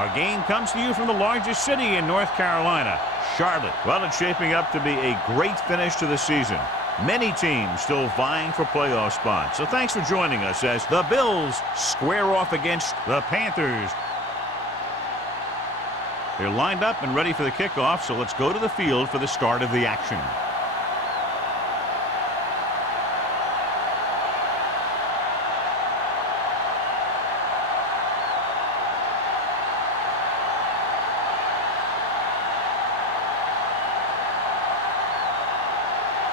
Our game comes to you from the largest city in North Carolina, Charlotte. Well, it's shaping up to be a great finish to the season. Many teams still vying for playoff spots. So thanks for joining us as the Bills square off against the Panthers. They're lined up and ready for the kickoff, so let's go to the field for the start of the action.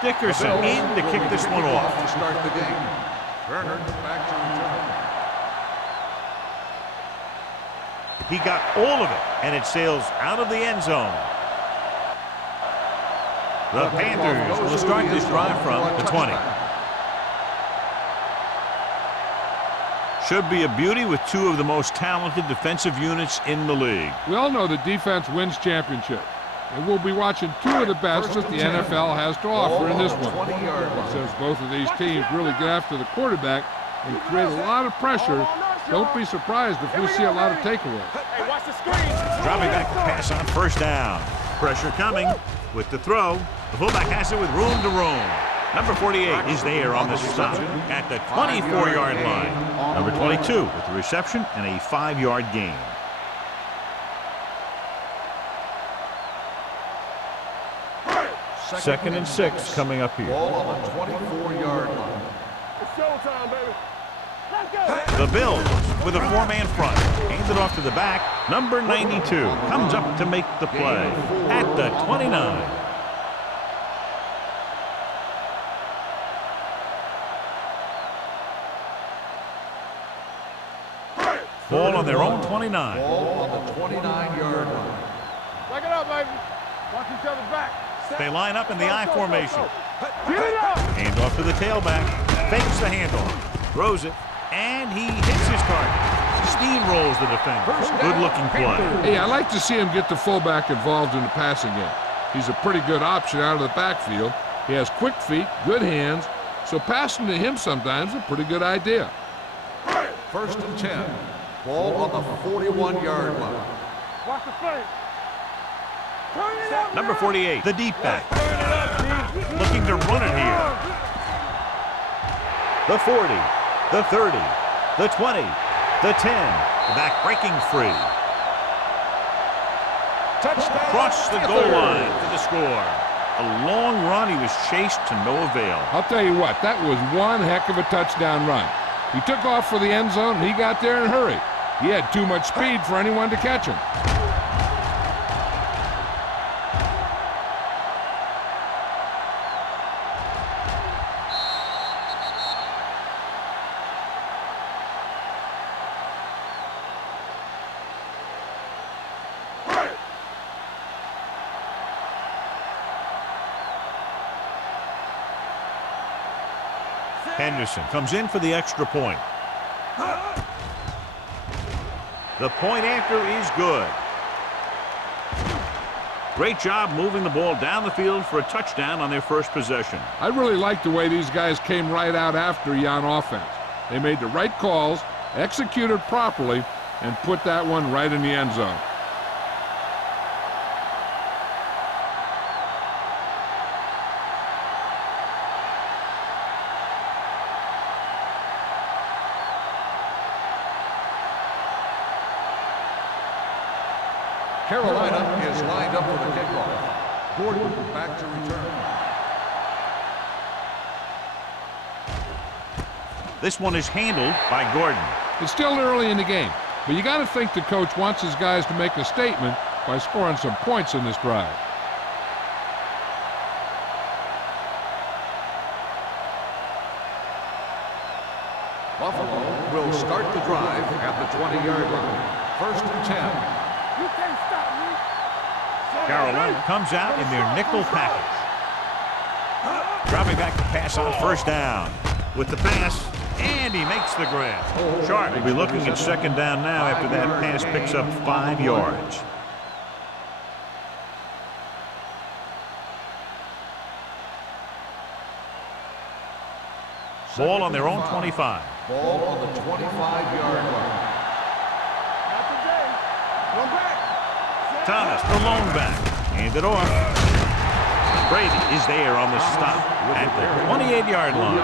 Dickerson in to kick this one off. To start the game. Turner back to return. He got all of it, and it sails out of the end zone. The Panthers will start this drive from the 20. Should be a beauty with two of the most talented defensive units in the league. We all know that defense wins championships. And we'll be watching two of the best that the NFL has to offer in this one. Since both of these teams really get after the quarterback and create a lot of pressure, don't be surprised if we see a lot of takeaways. Hey, watch the screen. Dropping back to pass on first down. Pressure coming with the throw. The fullback has it with room to roam. Number 48 is there on the stop at the 24-yard line. Number 22 with the reception and a 5-yard gain. Second and 6 coming up here. Ball on the 24-yard line. It's showtime, baby. Let's go. The Bills with a 4-man front. Hands it off to the back. Number 92 comes up to make the play at the 29. Ball on their own 29. Ball on the 29-yard line. Back it up, baby. Watch each other's back. They line up in the I formation. Get it up. Hand off to the tailback. Fakes the handoff. Throws it. And he hits his target. Steamrolls the defender. Good-looking play. Hey, I like to see him get the fullback involved in the passing game. He's a pretty good option out of the backfield. He has quick feet, good hands, so passing to him sometimes is a pretty good idea. First and 10. Ball on the 41-yard line. Watch the play. Turn it up. Number 48, the deep back. Looking to run it here. The 40, the 30, the 20, the 10. The back breaking free. Touchdown. Across the goal line for the score. A long run. He was chased to no avail. I'll tell you what, that was one heck of a touchdown run. He took off for the end zone, and he got there in a hurry. He had too much speed for anyone to catch him. Henderson comes in for the extra point. The point after is good. Great job moving the ball down the field for a touchdown on their first possession. I really like the way these guys came right out after you on offense. They made the right calls, executed properly, and put that one right in the end zone. Carolina is lined up for the kickoff. Gordon back to return. This one is handled by Gordon. It's still early in the game, but you got to think the coach wants his guys to make a statement by scoring some points in this drive. Buffalo will start the drive at the 20-yard line. First and 10. You can't stop me. Carolina comes out in their nickel package. Dropping back to pass on first down. With the pass, and he makes the grab. Sharp will be looking at second down now after that pass picks up 5 yards. Ball on their own 25. Ball on the 25-yard line. Not today. Thomas, the lone back. Hand it off. Brady is there on the stop at the 28-yard line.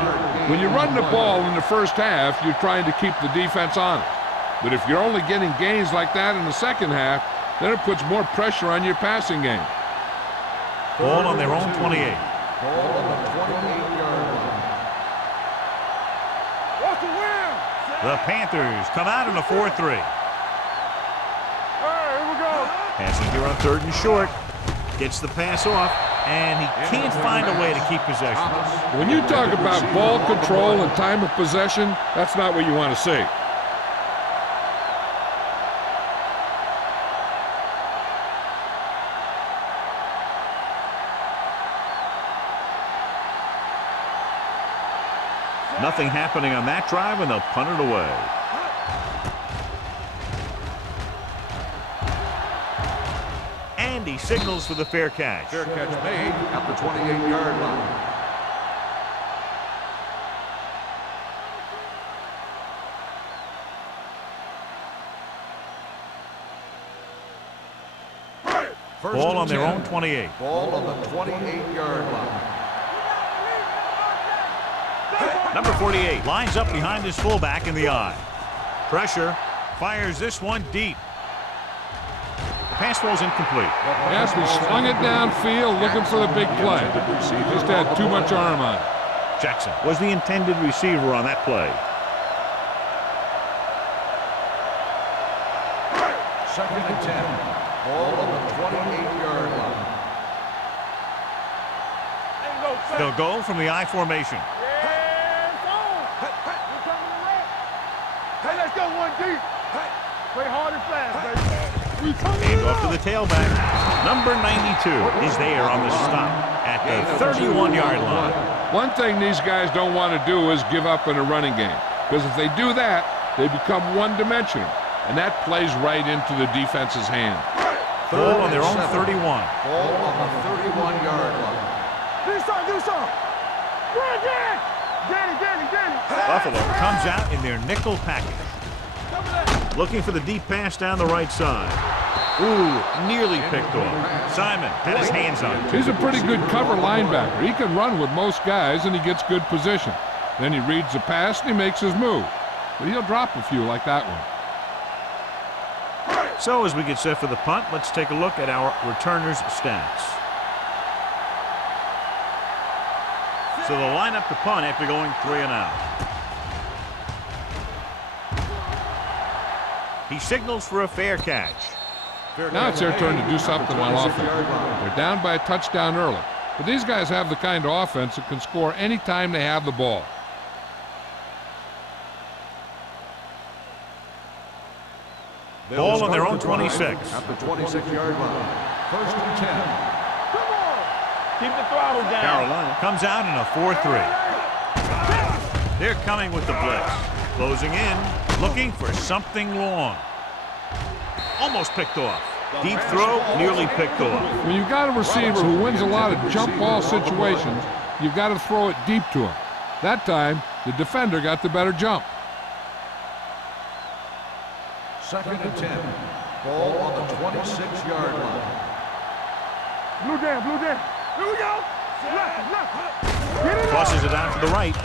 When you run the ball in the first half, you're trying to keep the defense honest. But if you're only getting gains like that in the second half, then it puts more pressure on your passing game. Ball on their own 28. Ball on the 28-yard line. What's the win? The Panthers come out in a 4-3. All right, here we go. Passing here on 3rd and short. Gets the pass off, and he can't find a way to keep possession. When you talk about ball control and time of possession, that's not what you want to see. Nothing happening on that drive, and they'll punt it away. And he signals for the fair catch. Fair catch made at the 28-yard line. Ball on their own 28. Ball on the 28-yard line. Number 48 lines up behind his fullback in the eye. Pressure, fires this one deep. The pass falls incomplete. Yes, we slung it downfield looking for the big play. He just had too much arm on it. Jackson was the intended receiver on that play. 2nd and 10. Ball on the 28-yard line. Ain't no sense. They'll go from the I formation. Hey, let's go one deep. Play hard and fast, baby. Hand off to the tailback. Number 92 is there on the stop at the 31-yard line. One thing these guys don't want to do is give up in a running game, because if they do that, they become one-dimensional, and that plays right into the defense's hand. Ball on their own 31. Ball on the 31-yard line. Do something. Run, Danny. Danny. Buffalo comes out in their nickel package. Looking for the deep pass down the right side. Ooh, nearly picked off. Simon had his hands on it. He's a pretty good cover linebacker. He can run with most guys, and he gets good position. Then he reads the pass, and he makes his move. But he'll drop a few like that one. So as we get set for the punt, let's take a look at our returners' stats. So they'll line up to punt after going 3 and out. He signals for a fair catch. Now it's their turn to do something on offense. They're down by a touchdown early. But these guys have the kind of offense that can score any time they have the ball. Ball on their own 26. At the 26-yard line. 1st and 10. Come on. Keep the throttle down. Carolina comes out in a 4-3. They're coming with the blitz. Closing in, looking for something long. Almost picked off. Deep throw, nearly picked off. When you've got a receiver who wins a lot of jump ball situations, you've got to throw it deep to him. That time, the defender got the better jump. 2nd and 10. Ball on the 26-yard line. Blue down. Here we go. Left. Get it Tosses up. it out to the right.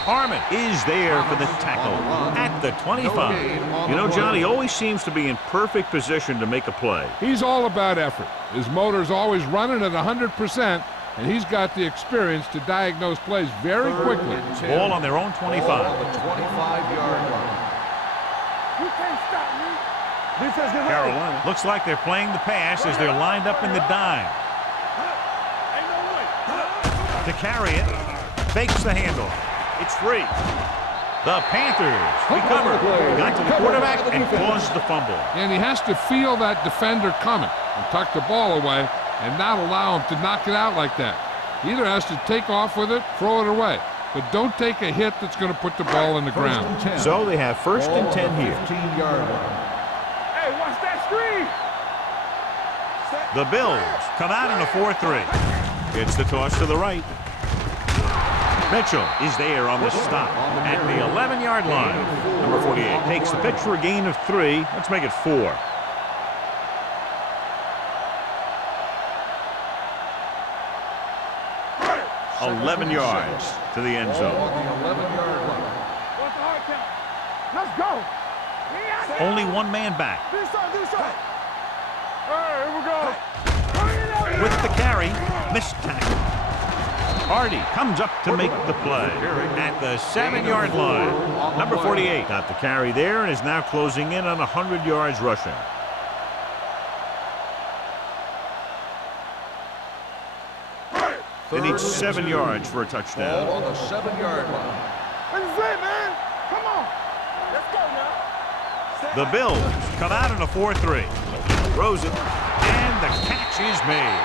Harmon is there for the tackle at the 25. You know, Johnny always seems to be in perfect position to make a play. He's all about effort. His motor's always running at 100%, and he's got the experience to diagnose plays very quickly. Ball on their own 25. Ball on the 25-yard line. You can't stop me. Defense get ready. Carolina looks like they're playing the pass as they're lined up in the dime. Ain't no way. To carry it, fakes the handoff. It's free. The Panthers recover. Got to the quarterback and caused the fumble. And he has to feel that defender coming and tuck the ball away and not allow him to knock it out like that. He either has to take off with it, throw it away. But don't take a hit that's going to put the ball in the ground. So they have 1st and 10 here. 15-yard line. Hey, watch that screen. The Bills come out in a 4-3. It's the toss to the right. Mitchell is there on the stop at the 11-yard line. Number 48 takes the pitch for a gain of 3. Let's make it 4. 11 yards to the end Ball zone. on the 11-yard line. What's the hard count? Let's go. Only one man back. Do something. Hey, here we go. Hurry it up. With the carry, missed tackle. Hardy comes up to make the play at the 7-yard line. Number 48 got the carry there and is now closing in on 100 yards rushing. They need 7 yards for a touchdown. Ball on the 7-yard line. This is it, man. Come on. Let's go now. The Bills come out in a 4-3. Throws it, and the catch is made.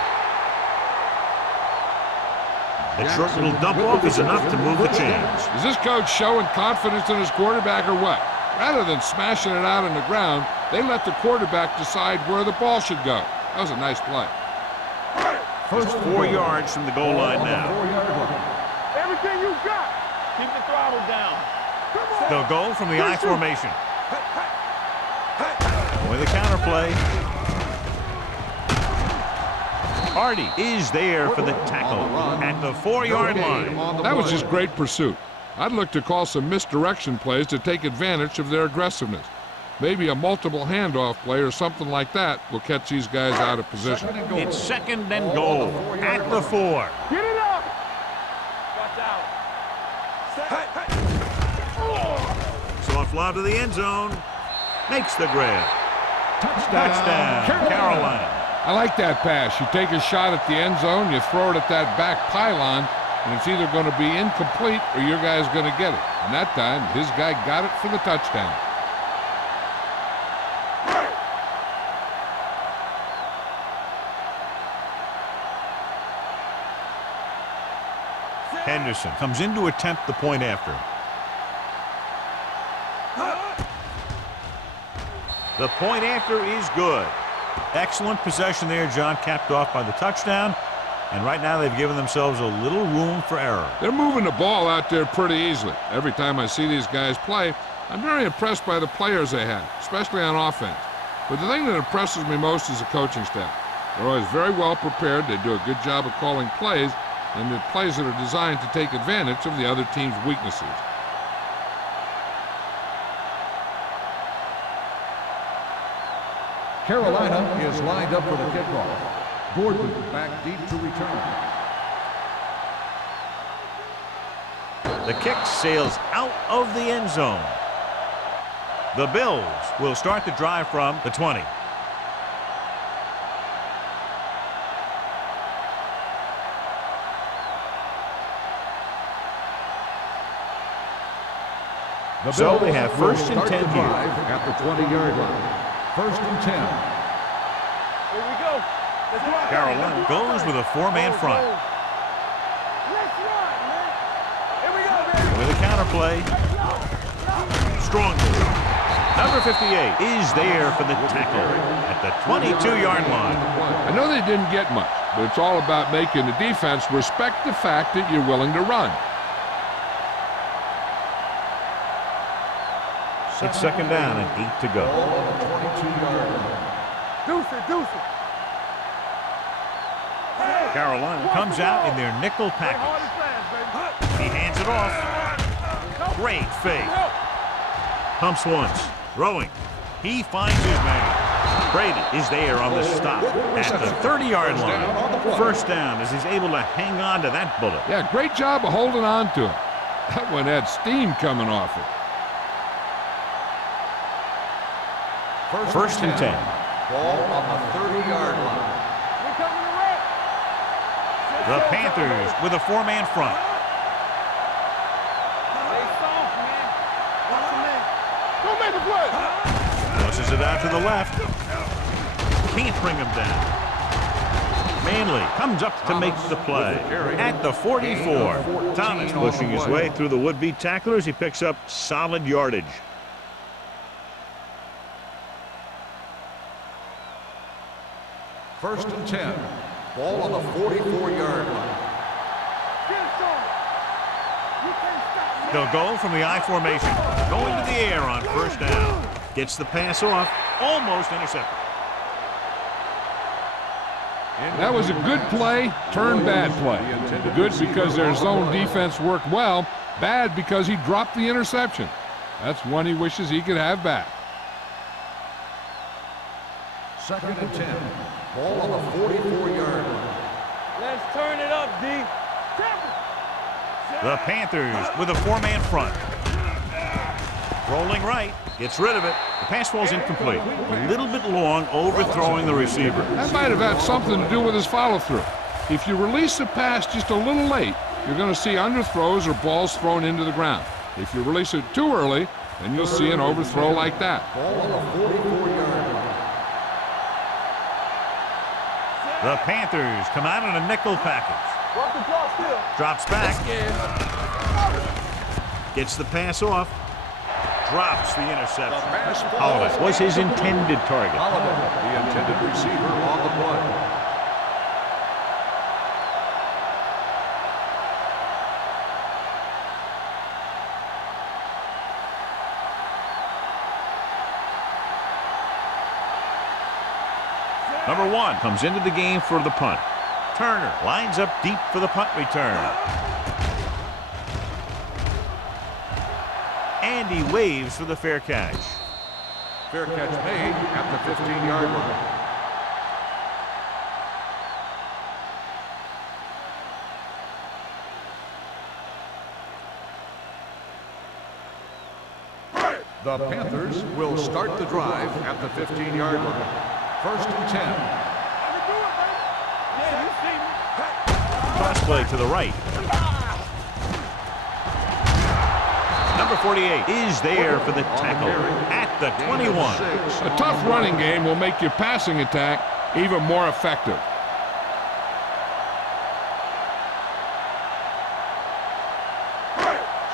That short little dump off is enough to move the chains. Is this coach showing confidence in his quarterback or what? Rather than smashing it out on the ground, they let the quarterback decide where the ball should go. That was a nice play. It's 4 yards from the goal line now. Everything you got. Keep the throttle down. Come on. They'll go from the I formation. With the counterplay. Hardy is there for the tackle at the 4-yard line. That was just great pursuit. I'd look to call some misdirection plays to take advantage of their aggressiveness. Maybe a multiple handoff play or something like that will catch these guys out of position. It's 2nd and goal at the 4. Get it up. Watch out. Soft lob to the end zone. Makes the grab. Touchdown, Carolina. I like that pass. You take a shot at the end zone, you throw it at that back pylon, and it's either going to be incomplete or your guy's going to get it. And that time, his guy got it for the touchdown. Henderson comes in to attempt the point after. The point after is good. Excellent possession there, John, capped off by the touchdown. And right now they've given themselves a little room for error. They're moving the ball out there pretty easily. Every time I see these guys play, I'm very impressed by the players they have, especially on offense. But the thing that impresses me most is the coaching staff. They're always very well prepared. They do a good job of calling plays, and the plays that are designed to take advantage of the other team's weaknesses. Carolina is lined up for the kickoff. Gordon back deep to return. The kick sails out of the end zone. The Bills will start the drive from the 20. So they have 1st and 10 here. At the 20-yard line. 1st and 10. Here we go. Let's run. Carolina goes with a 4-man front. Let's run, man. Here we go, man. With a counterplay. Strong move. Number 58 is there for the tackle at the 22-yard line. I know they didn't get much, but it's all about making the defense respect the fact that you're willing to run. It's 2nd down and 8 to go. Ball on the 22-yard line. Deuce it. Carolina comes out in their nickel package. Hard and fast, baby. He hands it off. Great fake. Pumps once. Throwing. He finds his man. Brady is there on the stop at the 30-yard line. 1st down as he's able to hang on to that bullet. Yeah, great job of holding on to him. That one had steam coming off it. 1st and 10. Ball on the 30-yard line. We're coming to wreck. The Panthers with a 4-man front. Stay soft, man. Watch the man. Don't make the play. Pushes it out to the left. Can't bring him down. Manley comes up to make the play at the 44. Thomas pushing his way through the would-be tacklers. He picks up solid yardage. First and 10. Ball on the 44-yard line. They'll go from the I formation. Going to the air on 1st down. Gets the pass off. Almost intercepted. That was a good play, turned bad play. Good because their zone defense worked well, bad because he dropped the interception. That's one he wishes he could have back. 2nd and 10. Ball on the 44-yard line. Let's turn it up, D. The Panthers with a four-man front. Rolling right, gets rid of it. The pass falls incomplete. A little bit long, overthrowing the receiver. That might have had something to do with his follow-through. If you release the pass just a little late, you're going to see underthrows or balls thrown into the ground. If you release it too early, then you'll see an overthrow like that. Ball on the 44-yard line. The Panthers come out in a nickel package. Drops back. Gets the pass off. Drops the interception. Holiday was his intended target. Holiday, the intended receiver on the play. Number 1 comes into the game for the punt. Turner lines up deep for the punt return. And he waves for the fair catch. Fair catch made at the 15-yard line. The Panthers will start the drive at the 15-yard line. 1st and 10. Cross play to the right. Number 48 is there for the tackle at the 21. A tough running game will make your passing attack even more effective.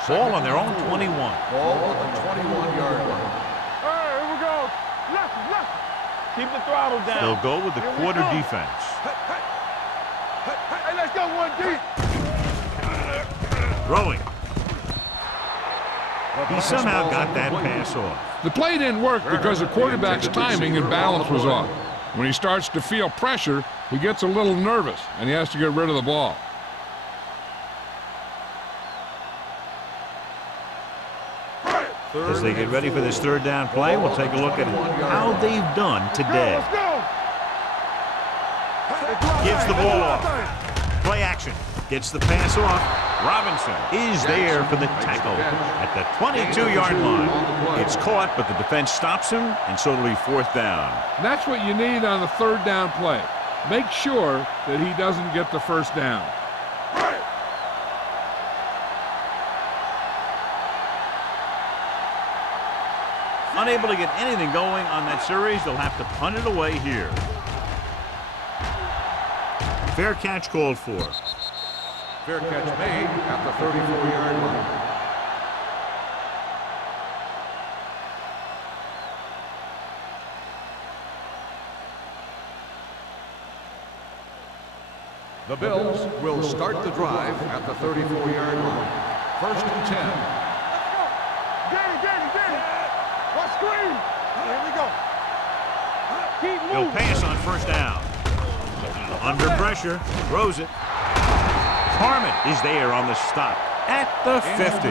Ball on their own 21. Ball on the 21-yard line. Hey, here we go. Left. Keep the throttle down. They'll go with the quarter defense. Hey, let's go 1 deep. Throwing. He somehow got that pass off. The play didn't work because the quarterback's timing and balance was off. When he starts to feel pressure, he gets a little nervous, and he has to get rid of the ball. As they get ready for this third down play, we'll take a look at how they've done today. Let's go. Gives the ball off. Play action. Gets the pass off. Robinson is there for the tackle at the 22-yard line. It's caught, but the defense stops him, and so it'll be 4th down. And that's what you need on the third down play. Make sure that he doesn't get the first down. Unable to get anything going on that series, they'll have to punt it away here. Fair catch called for. Fair catch made at the 34-yard line. The Bills will start the drive at the 34-yard line. 1st and 10. Danny. Let's screen. Here we go. Keep He'll moving. pass on 1st down. Under pressure, throws it. Harmon is there on the stop at the 50.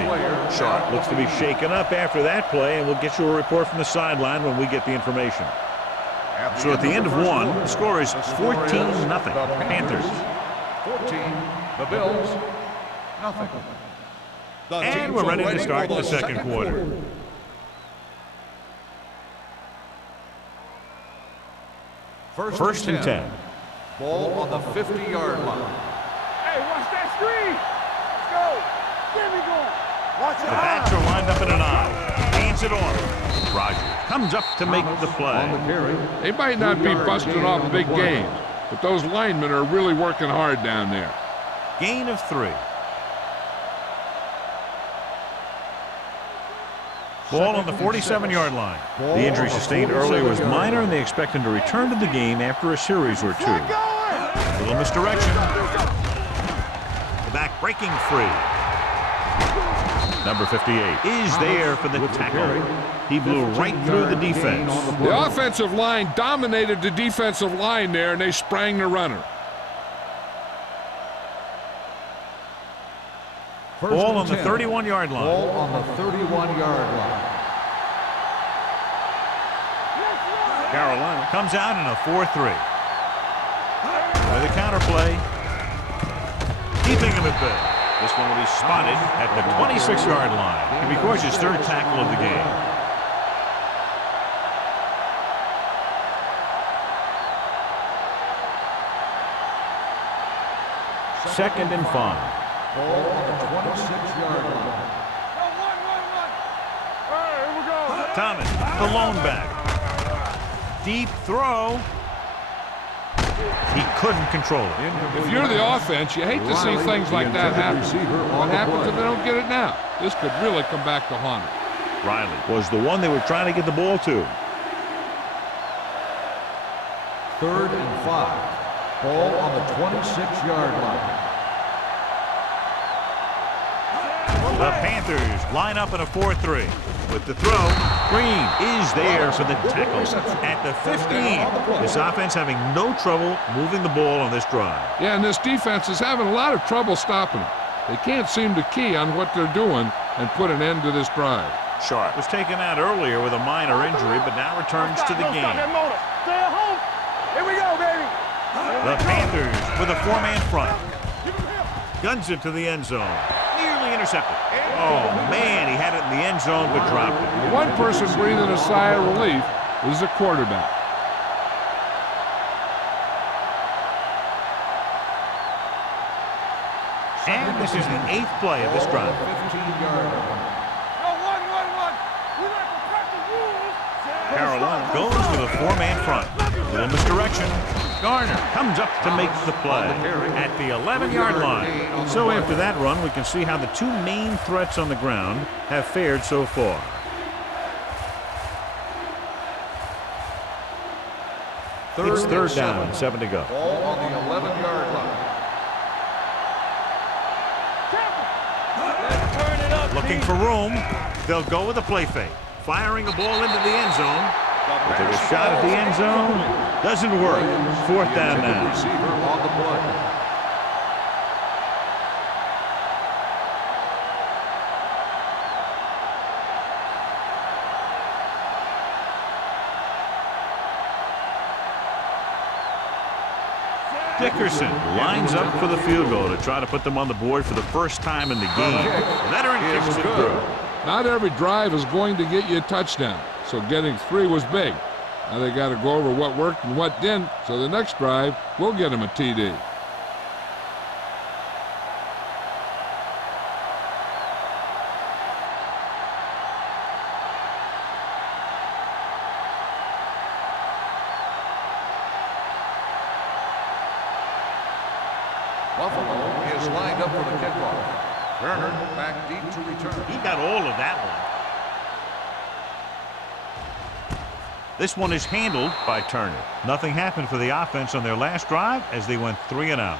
Sharp looks to be shaken up after that play, and we'll get you a report from the sideline when we get the information. So at the end of 1, the score is 14-0 Panthers. 14, the Bills, nothing. And we're ready to start the second quarter. First and 10. Ball on the 50-yard line. Hey, watch that screen. Let's go. There we go. Watch it. The backs are lined up in an eye. Hands it off. Rogers comes up to make the play. They might not be busting off big games, but those linemen are really working hard down there. Gain of 3. Ball on the 47-yard line. The injury sustained earlier was minor, and they expect him to return to the game after a series or 2. A little misdirection. The back breaking free. Number 58 is there for the tackle. He blew right through the defense. The offensive line dominated the defensive line there, and they sprang the runner. Ball on the 31-yard line. Ball on the 31-yard line. Carolina comes out in a 4-3. With a counter play. Keeping him at bay. This one will be spotted at the 26-yard line. He records his third tackle of the game. Second and 5. Ball on the 26-yard line. Here we go. Thomas, the lone back. Deep throw. He couldn't control it. If you're the offense, you hate to see things like that happen. What happens if they don't get it now? This could really come back to haunt them. Riley was the one they were trying to get the ball to. 3rd and 5. Ball on the 26-yard line. The Panthers line up in a 4-3. With the throw, Green is there for the tackle at the 15. This offense having no trouble moving the ball on this drive. Yeah, and this defense is having a lot of trouble stopping them. They can't seem to key on what they're doing and put an end to this drive. Sharp was taken out earlier with a minor injury, but now returns to the game. Stay at home. Here we go, baby. The Panthers with a 4-man front. Guns it to the end zone. Nearly intercepted. Oh, man, he had it in the end zone but dropped it. The one person breathing a sigh of relief is the quarterback. And this is the 8th play of this drive. 15-yard line. Carolina goes with a 4-man front. Little misdirection. Garner comes up to make the play at the 11-yard line. So after that run, we can see how the two main threats on the ground have fared so far. It's 3rd down and 7 to go. Ball on the 11-yard line. Looking for room. They'll go with a play fake. Firing a ball into the end zone. But there's a shot at the end zone. Doesn't work. 4th down now. Receiver on the play. Dickerson lines up for the field goal to try to put them on the board for the first time in the game. Veteran kicks it through. Not every drive is going to get you a touchdown, so getting 3 was big. Now they got to go over what worked and what didn't, so the next drive will get them a TD. Buffalo is lined up for the kickoff. Werner back deep to return. He got all of that one. This one is handled by Turner. Nothing happened for the offense on their last drive as they went 3 and out.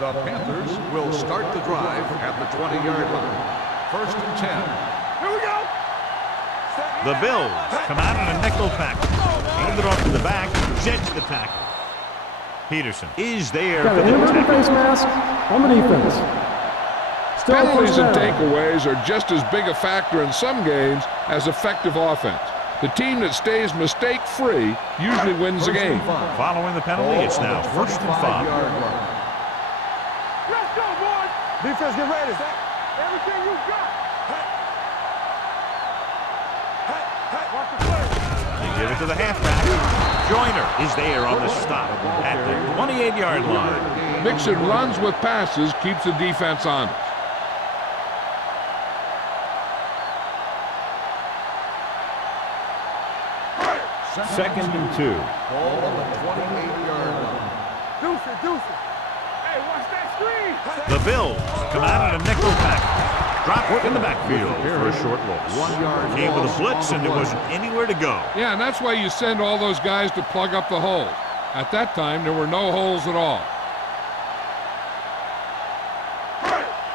The Panthers will start the drive at the 20-yard line. 1st and 10. Here we go. The Bills come out in a nickel package. Hand it off to the back. Jets the tackle. Peterson is there Got for a the hammer tackle. face mask on the defense. Still Penalties and first down. takeaways are just as big a factor in some games as effective offense. The team that stays mistake-free usually wins the game. Following the penalty, it's now 1st and 5. Let's go, boys. Defense, get ready. Everything you got. Watch the play. They give it to the halfback. Joyner is there on the stop at the 28-yard line. Mixing runs with passes keeps the defense honest. Second and 2. Ball on the 28-yard line. Deuce it. Hey, watch that screen. The Bills come out in a nickel package. Dropped in the backfield for a short loss. 1 yard Came with loss a blitz on and the there play. wasn't anywhere to go. Yeah, and that's why you send all those guys to plug up the holes. At that time, there were no holes at all.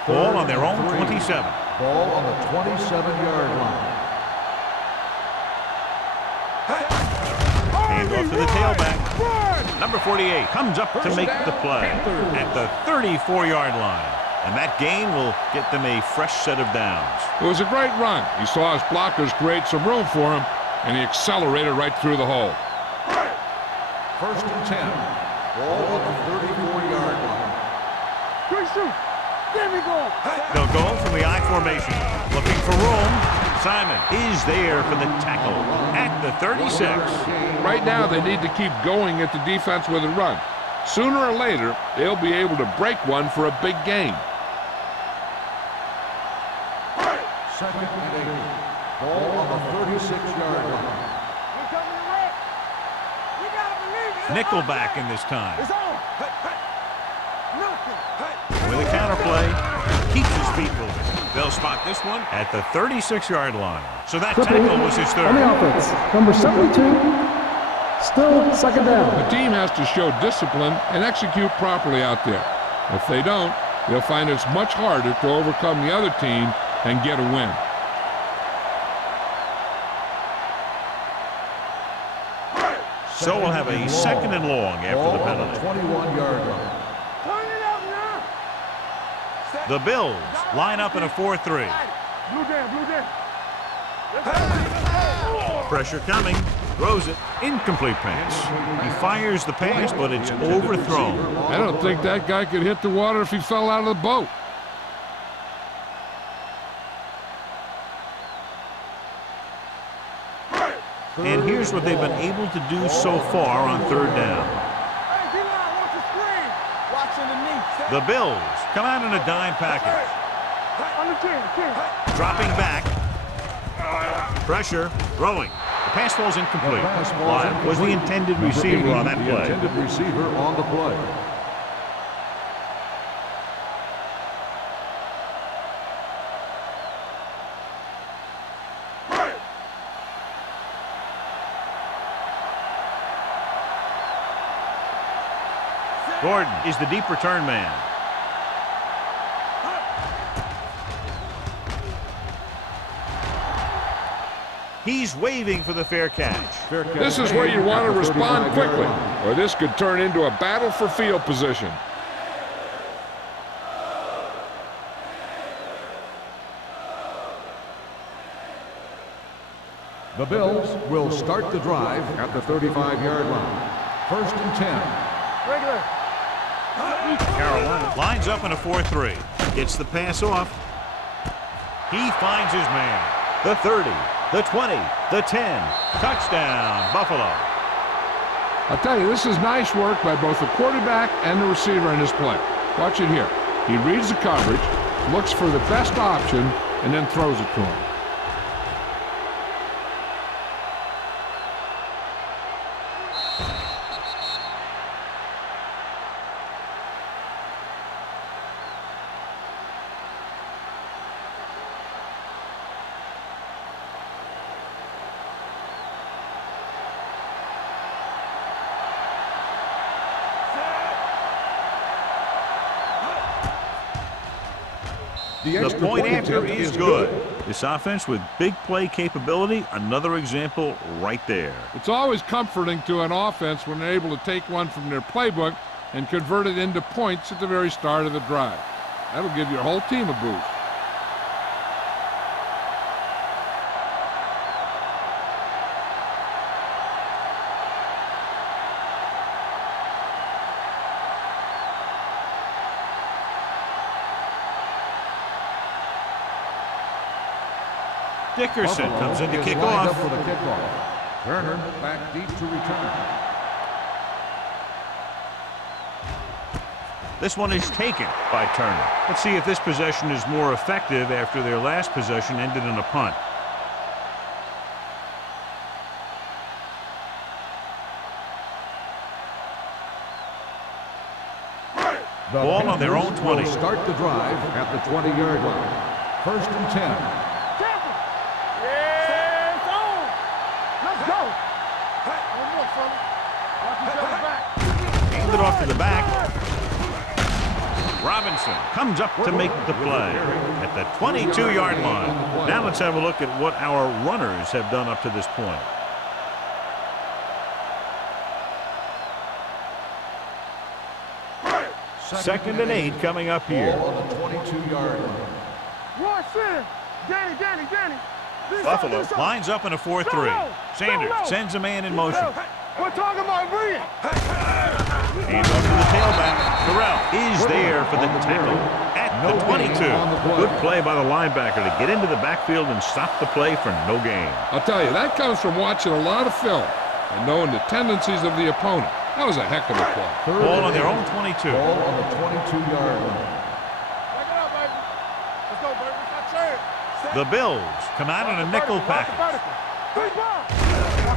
Ball on their own 27. Ball on the 27-yard line. Hand off to the tailback. Number 48 comes up to make the play at the 34-yard line. And that gain will get them a fresh set of downs. It was a great run. He saw his blockers create some room for him, and he accelerated right through the hole. 1st and 10. Ball on the 34-yard line. Good shoot. There we go. They'll go from the I formation. Looking for room. Simon is there for the tackle at the 36. Right now, they need to keep going at the defense with a run. Sooner or later, they'll be able to break one for a big gain. 2nd and 8. Ball on the 36-yard line. We're coming to red. We gotta believe it. Nickelback in this time. It's on. Nothing. With a counter play, keeps his feet moving. They'll spot this one at the 36-yard line. So that Flipping tackle was his on the third. offense. Number 72. Still 2nd down. The team has to show discipline and execute properly out there. If they don't, they'll find it's much harder to overcome the other team and get a win. So we'll have a 2nd and long after Ball the on the penalty. 21-yard line. Turn it up now. The Bills line up in a 4-3. Blue down. Pressure coming. Throws it. Incomplete pass. He fires the pass, but it's overthrown. I don't think that guy could hit the water if he fell out of the boat. And here's what they've been able to do so far on 3rd down. Hey, D-line, watch the screen. Watch underneath. The Bills come out in a dime package. On the 10. Dropping back. Pressure. Throwing. The pass falls incomplete. Lyle was the intended receiver on that The play. intended receiver on the play. Gordon is the deep return man. He's waving for the fair catch. This is where you want to respond quickly, or this could turn into a battle for field position. The Bills will start the drive at the 35-yard line. 1st and 10. Regular. Carolina lines up in a 4-3. Gets the pass off. He finds his man. The 30, the 20, the 10. Touchdown, Buffalo. I'll tell you, this is nice work by both the quarterback and the receiver in this play. Watch it here. He reads the coverage, looks for the best option, and then throws it to him. The point after is good. This offense with big play capability, another example right there. It's always comforting to an offense when they're able to take one from their playbook and convert it into points at the very start of the drive. That'll give your whole team a boost. Dickerson comes in to is kick lined off. up for the kickoff. Turner back deep to return. This one is taken by Turner. Let's see if this possession is more effective after their last possession ended in a punt. The Ball on their Panthers own 20. will start the drive at the 20-yard line. First and 10. Yeah, it's on. Let's go. One more, fella. Watch each other back. Hand it off to the back. Robinson comes up to make the play at the 22-yard line. Now let's have a look at what our runners have done up to this point. Second and 8 coming up here. Ball on the 22-yard line. Watch in. Danny. Buffalo lines up in a 4-3. Sanders sends a man in motion. We're talking about Bree. Hands off to the tailback. Terrell is there for the tackle at the 22. Good play by the linebacker to get into the backfield and stop the play for no gain. I'll tell you, that comes from watching a lot of film and knowing the tendencies of the opponent. That was a heck of a play. Ball on their own 22. Ball on the 22-yard line. Back it up, baby. Let's go, baby. Let's not trade. The Bills come out in a nickel package.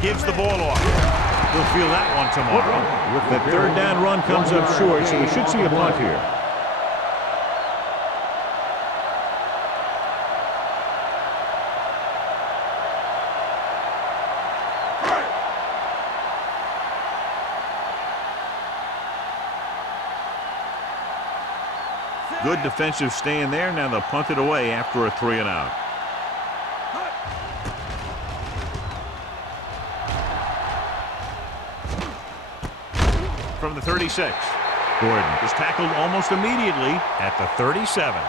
Gives the ball off. We'll feel that one tomorrow. The third down run comes up short, so we should see a punt here. Good defensive stand there. Now they'll punt it away after a 3-and-out. From the 36. Gordon is tackled almost immediately at the 37.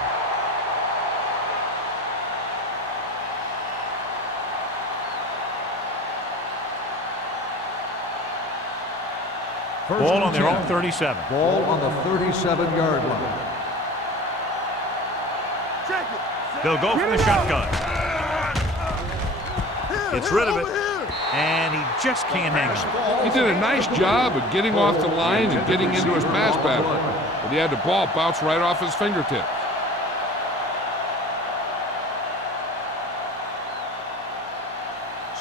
Ball on their own 37. Ball on the 37-yard line. They'll go for the shotgun. Gets rid of it, and he just can't hang on. He did a nice job of getting off the line and getting into his pass pattern, but he had the ball bounce right off his fingertips.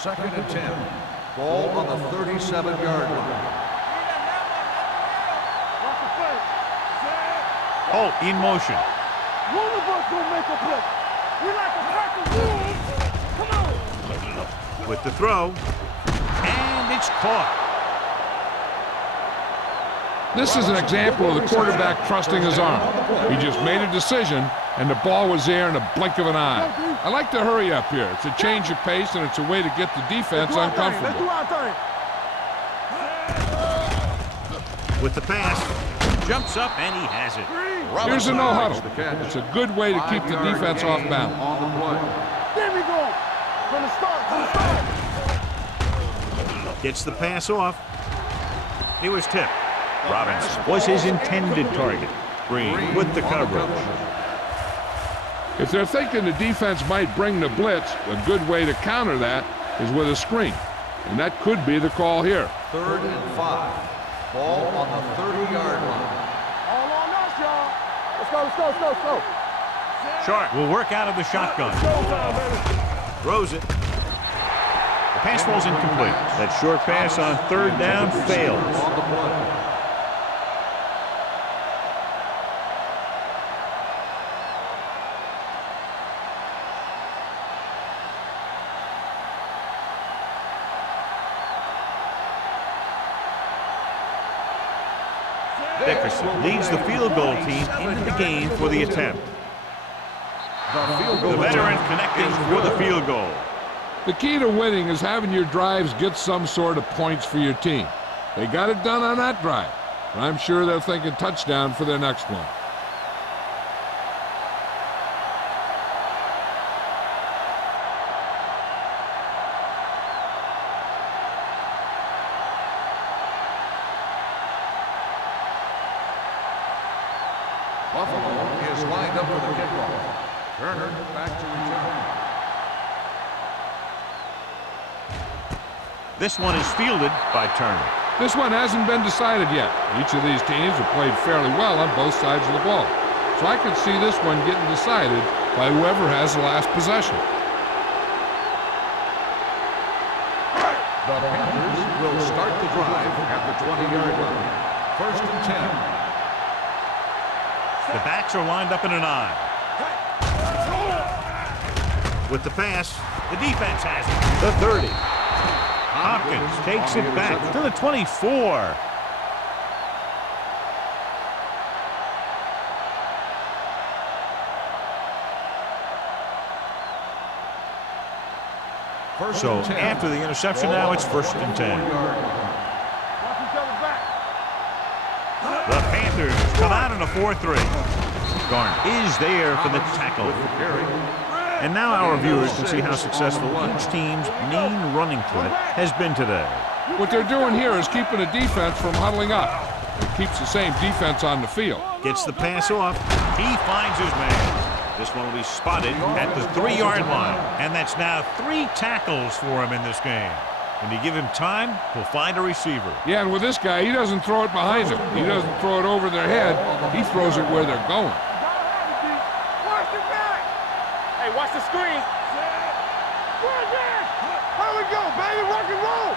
Second and 10. Ball on the 37-yard line. Holt in motion. One of us gonna make a play. We like a pack of wolves. Come on. With the throw, and it's caught. This is an example of the quarterback trusting his arm. He just made a decision, and the ball was there in a blink of an eye. I like to hurry up here. It's a change of pace, and it's a way to get the defense uncomfortable. Let's do our thing. With the pass, jumps up, and he has it. Here's a no-huddle. It's a good way to keep the defense off balance. On the play. There we go. From the start. Gets the pass off. He was tipped. Robbins was his intended target. Green with the coverage. If they're thinking the defense might bring the blitz, a good way to counter that is with a screen. And that could be the call here. 3rd and 5. Ball on the 30-yard line. All on us, y'all. Let's go. Sharp will work out of the shotgun. Throws it. The pass falls incomplete. That short pass on 3rd down fails. On the play. Dickerson leads the field goal team into the game for the attempt. The veteran connecting for the field goal. The key to winning is having your drives get some sort of points for your team. They got it done on that drive, and I'm sure they're thinking touchdown for their next one. Buffalo is lined up for the kickoff. Turner back to return. This one is fielded by Turner. This one hasn't been decided yet. Each of these teams have played fairly well on both sides of the ball. So I could see this one getting decided by whoever has the last possession. The Panthers will start the drive at the 20-yard line. 1st and 10. The backs are lined up in an I. With the pass, the defense has it. The 30. Hopkins takes it back to the 24. So after the interception, now it's 1st and 10. The Panthers come out in a 4-3. Garner is there for the tackle. And now our viewers can see how successful each team's main running threat has been today. What they're doing here is keeping the defense from huddling up. It keeps the same defense on the field. Gets the pass off. He finds his man. This one will be spotted at the 3-yard line. And that's now 3 tackles for him in this game. When you give him time, he'll find a receiver. Yeah, and with this guy, he doesn't throw it behind him. He doesn't throw it over their head. He throws it where they're going. Hey, watch the screen. Here we go, baby. Rock and roll.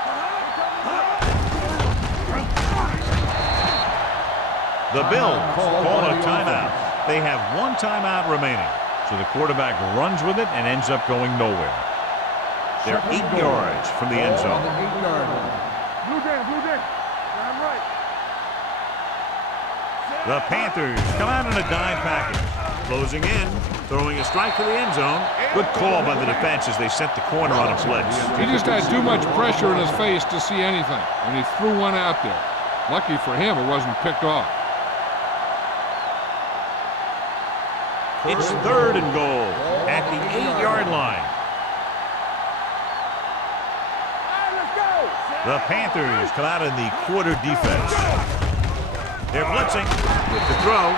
The Bills call a timeout. They have 1 timeout remaining. So the quarterback runs with it and ends up going nowhere. They're 8 yards from the end zone. Blue down. I'm right. The Panthers come out in a dime package. Closing in, throwing a strike to the end zone. Good call by the defense as they sent the corner on a blitz. He just had too much pressure in his face to see anything, and he threw one out there. Lucky for him, it wasn't picked off. It's 3rd and goal at the 8-yard line. The Panthers come out in the quarter defense. They're blitzing with the throw.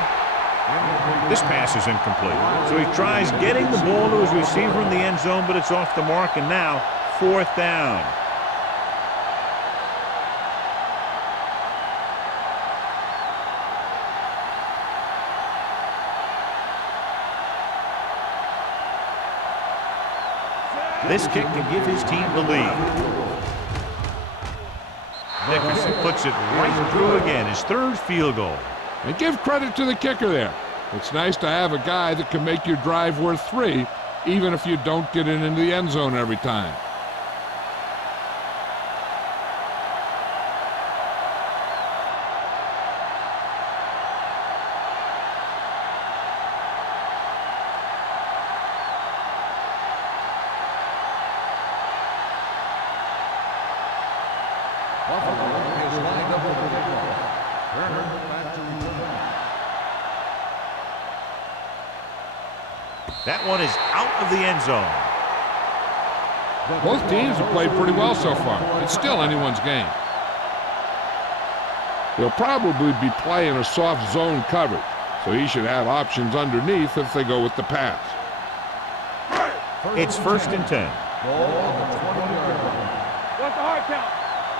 This pass is incomplete. So he tries getting the ball to his receiver in the end zone, but it's off the mark, and now 4th down. This kick can give his team the lead. Nickerson puts it right through again, his 3rd field goal. And give credit to the kicker there. It's nice to have a guy that can make your drive worth 3, even if you don't get it into the end zone every time. That one is out of the end zone. Both teams have played pretty well so far. It's still anyone's game. They'll probably be playing a soft zone coverage, so he should have options underneath if they go with the pass. It's 1st and 10. What's the hard count?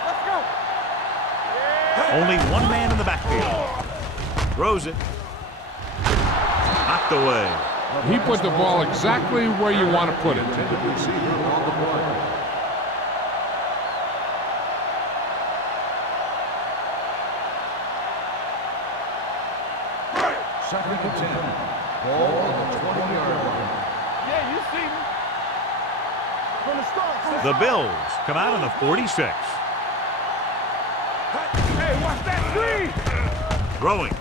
Let's go. Only 1 man in the backfield. Throws it. Knocked away. He put the ball exactly where you want to put it. Second and 10. Ball on the 20-yard line. Yeah, you see me. From the start. The Bills come out on the 46. Hey, watch that screen. Throwing.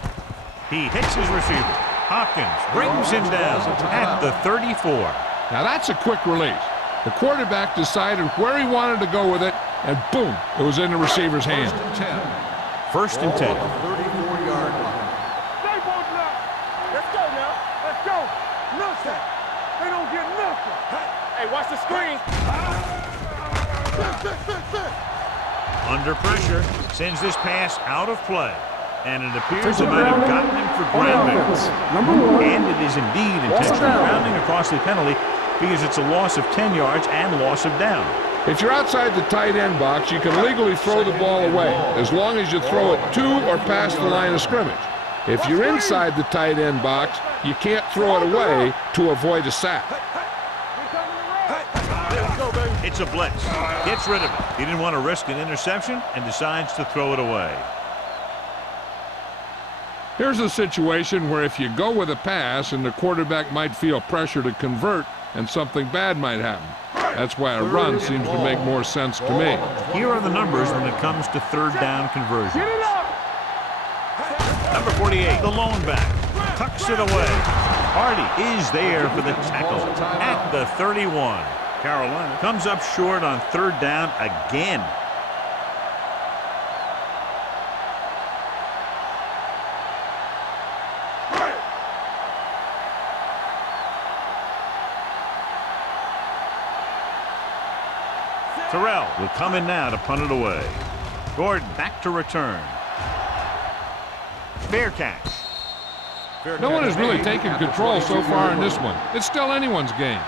He hits his receiver. Hopkins brings him down at the 34. Now that's a quick release. The quarterback decided where he wanted to go with it, and boom, it was in the receiver's hand. 1st and 10. 34-yard line. Stay both up. Let's go now. Let's go. Nothing. They don't get nothing. Hey, watch the screen. Under pressure, sends this pass out of play. And it appears they might have gotten him for grounding. And it is indeed intentional grounding across the penalty because it's a loss of 10 yards and loss of down. If you're outside the tight end box, you can legally throw the ball away as long as you throw it to or past the line of scrimmage. If you're inside the tight end box, you can't throw it away to avoid a sack. It's a blitz. Gets rid of it. He didn't want to risk an interception and decides to throw it away. Here's a situation where if you go with a pass and the quarterback might feel pressure to convert, and something bad might happen. That's why a run seems to make more sense to me. Here are the numbers when it comes to third down conversions. Number 48, the lone back, tucks it away. Hardy is there for the tackle at the 31. Carolina comes up short on third down again. Terrell will come in now to punt it away. Gordon back to return. Fair catch. No one has really taken control so far in this one. It's still anyone's game.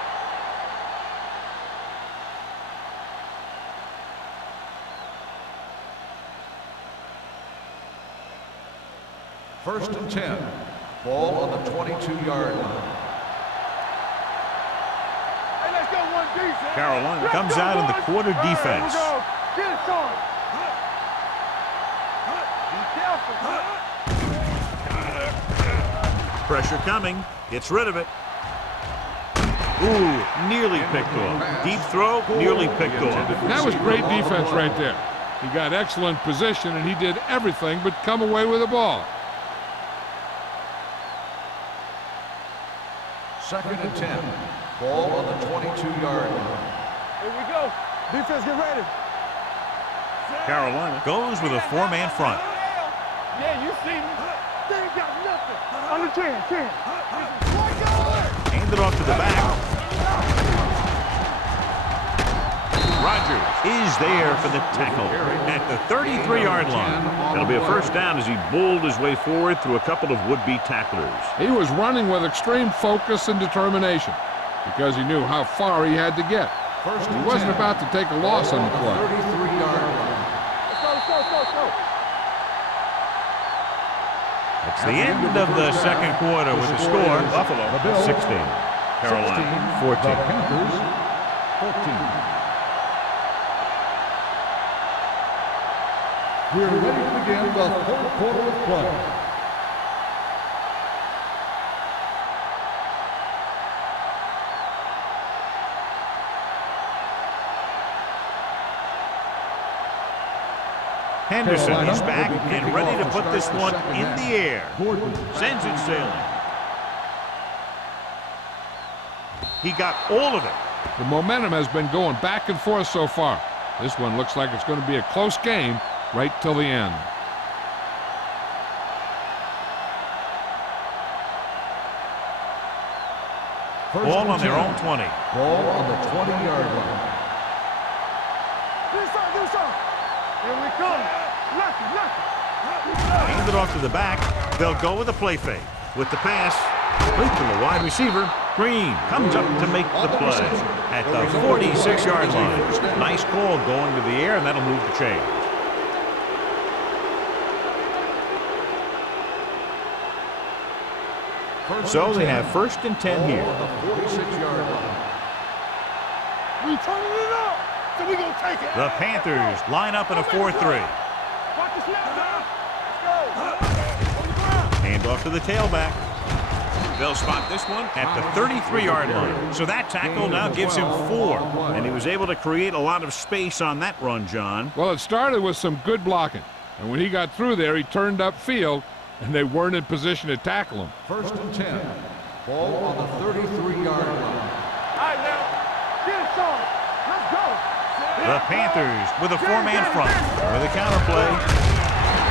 First and 10. Ball on the 22-yard line. Carolina comes out in the quarter defense. Pressure coming. Gets rid of it. Ooh, nearly picked off. Deep throw, nearly picked off. That was great defense right there. He got excellent position, and he did everything but come away with the ball. Second and 10. Ball on the 22-yard line. Here we go. Defense, get ready. Carolina goes with a four-man front. Yeah, you see me. They ain't got nothing. Under 10. Hand it off to the back. Rogers is there for the tackle at the 33-yard line. It'll be a first down as he bowled his way forward through a couple of would-be tacklers. He was running with extreme focus and determination because he knew how far he had to get. He wasn't about to take a loss on the play. 33-yard line. Let's go. It's the end of the second quarter with the score. Buffalo 16, Carolina 14. The Panthers 14. We're ready to begin the third quarter of play. Henderson is back and ready to put this one in the air. Sends it sailing. He got all of it. The momentum has been going back and forth so far. This one looks like it's going to be a close game right till the end. Ball on their own 20. Ball on the 20-yard line. Do something. Here we come. Lucky. Hand it off to the back. They'll go with a play fake. With the pass, right to the wide receiver. Green comes up to make the play at the 46-yard line. Nice call going to the air, and that'll move the chain. So they have first and 10 here. The 46-yard line. We turning it up. So we gonna take it. The Panthers line up in a 4-3. Watch the snap now. Let's go. On the ground. Hand off to the tailback. They'll spot this one at the 33-yard line. So that tackle now gives him 4. And he was able to create a lot of space on that run, John. Well, it started with some good blocking. And when he got through there, he turned upfield, and they weren't in position to tackle him. First and 10. Ball on the 33-yard line. All right, now. Get it, Sean. Let's go. The Panthers with a four-man front. With a counterplay.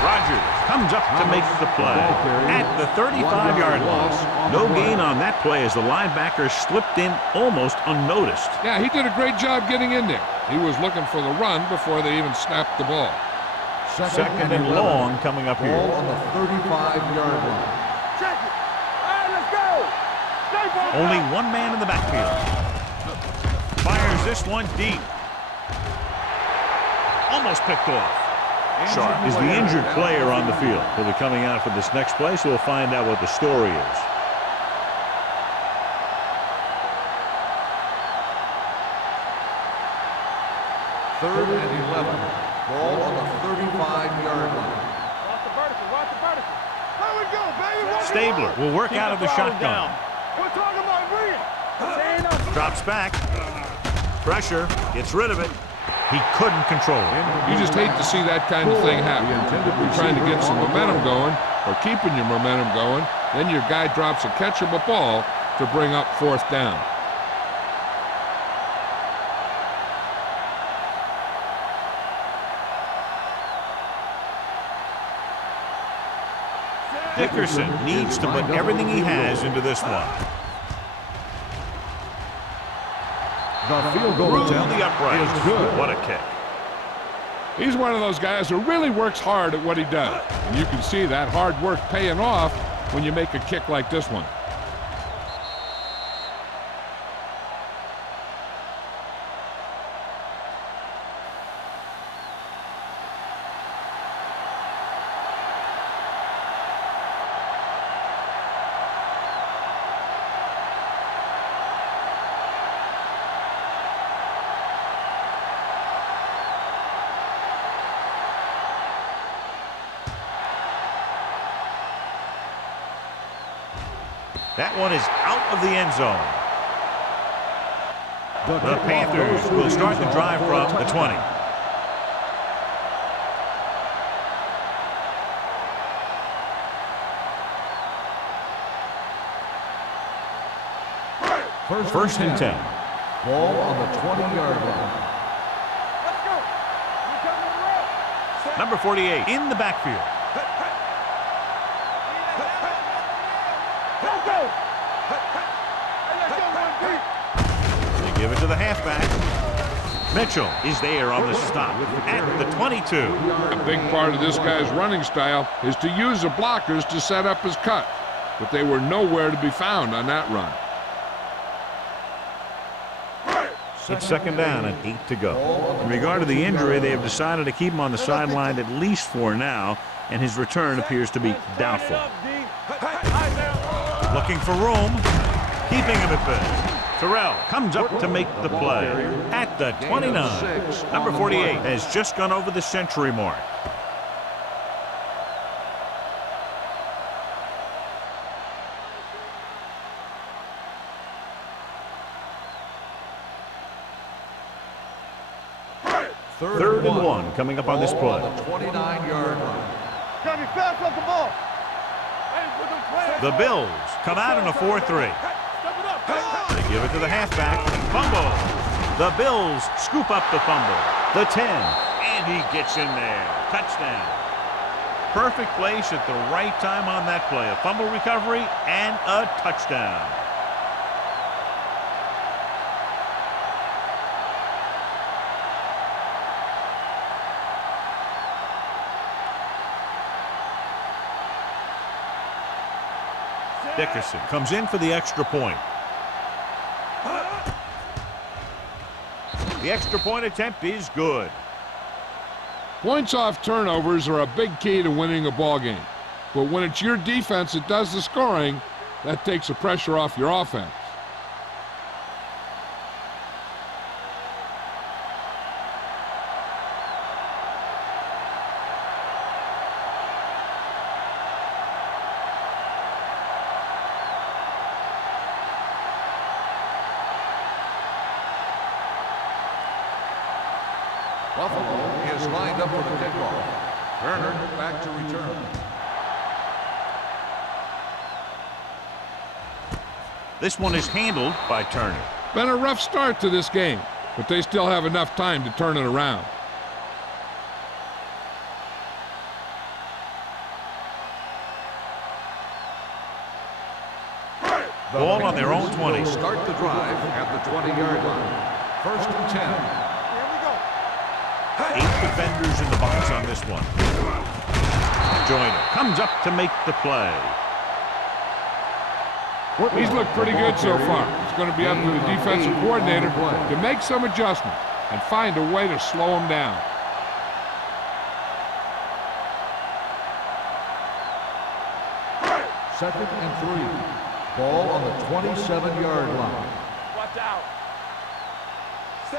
Rogers comes up to make the play at the 35-yard line. No gain on that play as the linebacker slipped in almost unnoticed. Yeah, he did a great job getting in there. He was looking for the run before they even snapped the ball. Second and long coming up here. Ball on the 35-yard line. Check it. All right, let's go. Stay focused. Only one man in the backfield. Fires this one deep. Almost picked off. Sharp is the injured player on the field. He'll be coming out for this next play, so we'll find out what the story is. Third and 11. Ball on the 35-yard line. Watch the vertical. There we go, baby. Stabler will work out of the shotgun. We're talking about real. Stand up. Drops back. Pressure. Gets rid of it. He couldn't control it. You just hate to see that kind of thing happen. You're trying to get some momentum going or keeping your momentum going. Then your guy drops a catchable ball to bring up 4th down. Dickerson needs to put everything he has into this one. The field goal Through attempt the upright. is good. What a kick. He's one of those guys who really works hard at what he does. And you can see that hard work paying off when you make a kick like this one. That one is out of the end zone. The Panthers will start the drive from the 20. First and 10. Ball on the 20-yard line. Let's go. You coming to roll. Number 48 in the backfield. Let's go. Let's go, one deep. They give it to the halfback. Mitchell is there on the stop at the 22. A big part of this guy's running style is to use the blockers to set up his cut. But they were nowhere to be found on that run. It's second down and 8 to go. In regard to the injury, they have decided to keep him on the sideline at least for now, and his return appears to be doubtful. Looking for room, keeping him at bay. Terrell comes up to make the play at the 29. Number 48 has just gone over the century mark. Third and one coming up on this play. 29-yard line. Got me fast off the ball. The Bills come out in a 4-3. They give it to the halfback. Fumble. The Bills scoop up the fumble. The 10. And he gets in there. Touchdown. Perfect place at the right time on that play. A fumble recovery and a touchdown. Dickerson comes in for the extra point. The extra point attempt is good. Points off turnovers are a big key to winning a ball game. But when it's your defense that does the scoring, that takes the pressure off your offense. Buffalo is lined up for the kickoff. Turner back to return. This one is handled by Turner. Been a rough start to this game, but they still have enough time to turn it around. Ball on their own 20. Start the drive at the 20-yard line. First and 10. 8 defenders in the box on this one. Joyner comes up to make the play. He's looked pretty good so far. It's going to be up to the defensive coordinator to make some adjustments and find a way to slow him down. Second and 3. Ball on the 27-yard line. Watch out.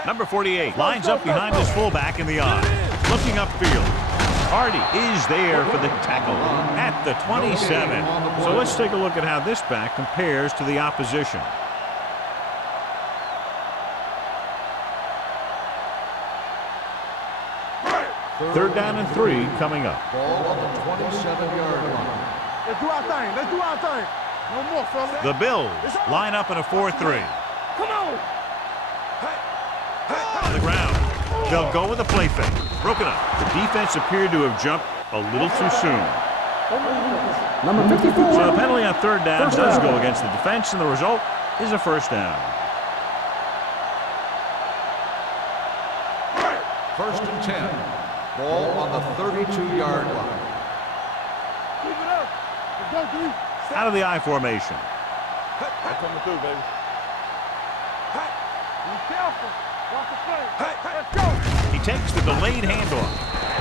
Number 48 lines up behind his fullback in the eye. Looking upfield. Hardy is there for the tackle at the 27. So let's take a look at how this back compares to the opposition. Third down and 3 coming up. Ball on the 27-yard line. Let's do our thing. Let's do our thing. No more, fella. The Bills line up in a 4-3. Come on. On the ground. They'll go with a play fake. Broken up. The defense appeared to have jumped a little too soon. Number 54. So the penalty on third down does go against the defense, and the result is a first down. First and 10. Ball on the 32-yard line. Keep it up. Let's go, D. Out of the I formation. I'm coming through, baby. Be careful. Watch the play. Let's go. He takes the delayed handoff.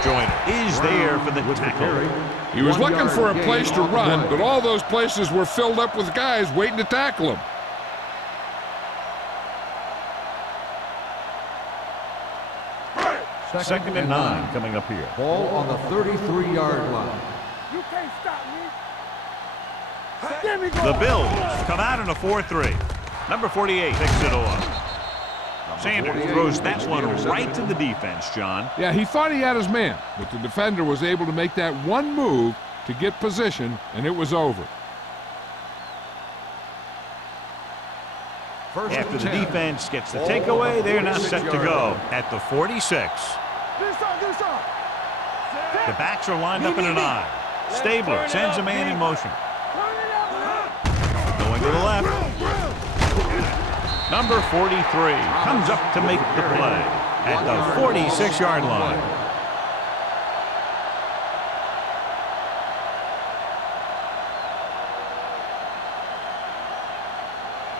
Joyner is there for the tackle. He was looking for a place to run, but all those places were filled up with guys waiting to tackle him. Second and 9 coming up here. Ball on the 33-yard line. You can't stop me. There we go. The Bills come out in a 4-3. Number 48 picks it off. Sanders throws that one right to the defense, John. Yeah, he thought he had his man, but the defender was able to make that one move to get position, and it was over. First After and the 10. defense gets the takeaway, they're now set to go at the 46. The backs are lined up in an I. Stabler sends a man in motion. Going to the left. Number 43 comes up to make the play at the 46-yard line.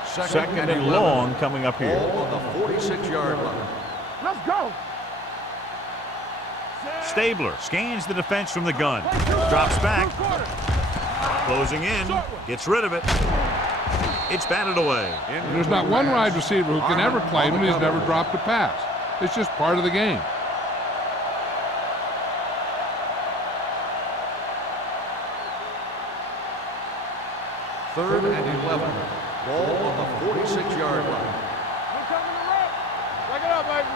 Second and long coming up here. Ball on the 46-yard line. Let's go. Stabler scans the defense from the gun. Drops back. Closing in. Gets rid of it. It's batted away. There's not one wide receiver who can ever claim he's never dropped a pass. It's just part of the game. Third and 11. Ball on the 46-yard line. Back it up, baby.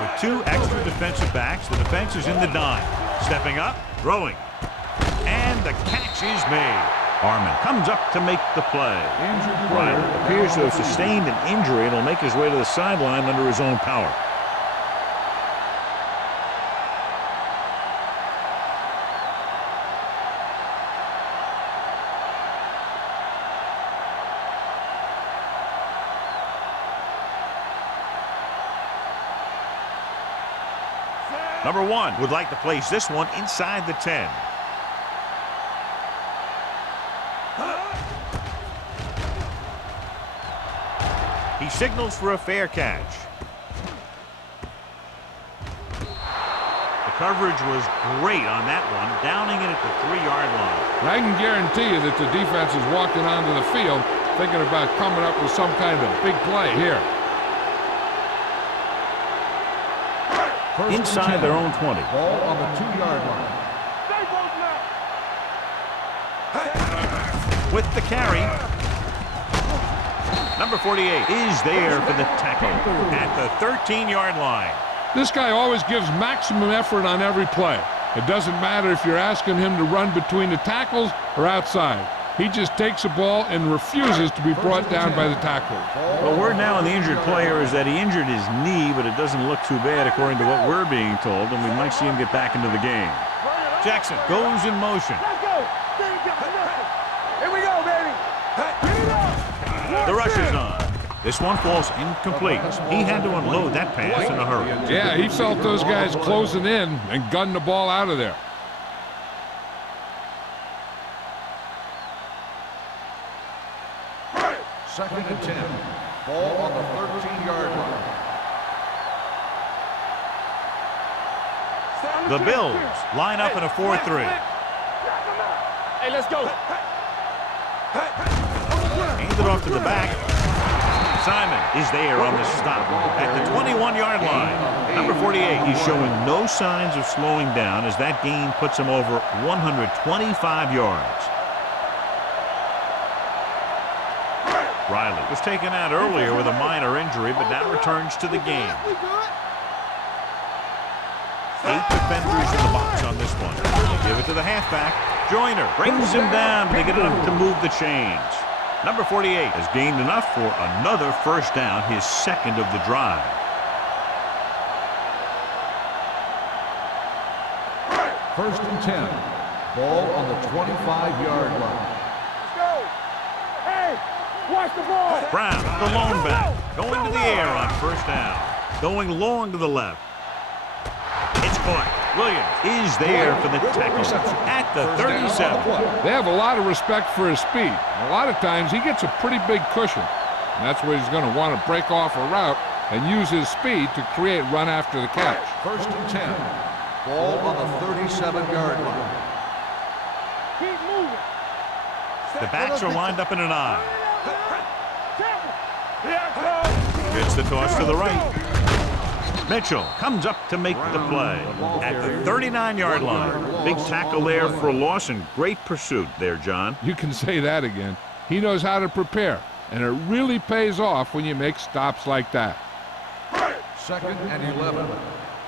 With 2 extra defensive backs, the defense is in the dime. Stepping up, throwing. And the catch is made. Harmon comes up to make the play. Riley appears to have sustained an injury and will make his way to the sideline under his own power. Number 1 would like to place this one inside the 10. He signals for a fair catch. The coverage was great on that one, downing it at the 3-yard line. I can guarantee you that the defense is walking onto the field thinking about coming up with some kind of big play here. Inside their own 20. Ball on the 2-yard line. With the carry. Number 48 is there for the tackle at the 13-yard line. This guy always gives maximum effort on every play. It doesn't matter if you're asking him to run between the tackles or outside. He just takes the ball and refuses to be brought down by the tackler. Well, word now on the injured player is that he injured his knee, but it doesn't look too bad according to what we're being told, and we might see him get back into the game. Jackson goes in motion. Let's go. Here we go, baby. The rush is on. This one falls incomplete. He had to unload that pass in a hurry. Yeah, he felt those guys closing in and gunned the ball out of there. Second and 10. Ball on the 13-yard line. The Bills line up in a 4-3. Hey, let's go. Hand it off to the back. Simon is there on the stop at the 21-yard line. Number 48, he's showing no signs of slowing down as that gain puts him over 125 yards. Riley was taken out earlier with a minor injury, but now returns to the game. 8 defenders in the box on this one. They give it to the halfback. Joyner brings him down, but they get enough to move the chains. Number 48 has gained enough for another first down, his second of the drive. First and 10. Ball on the 25-yard line. Let's go. Hey, watch the ball. Brown, the lone back, going to the air on first down. Going long to the left. It's caught. Williams is there for the tackle at the 37. They have a lot of respect for his speed. A lot of times he gets a pretty big cushion. And that's where he's going to want to break off a route and use his speed to create run after the catch. First and 10. Ball on the 37-yard line. Keep moving. The backs are lined up in an I. Gets the toss to the right. Mitchell comes up to make the play at the 39-yard line. Big tackle there for a loss and great pursuit there, John. You can say that again. He knows how to prepare, and it really pays off when you make stops like that. Second and 11.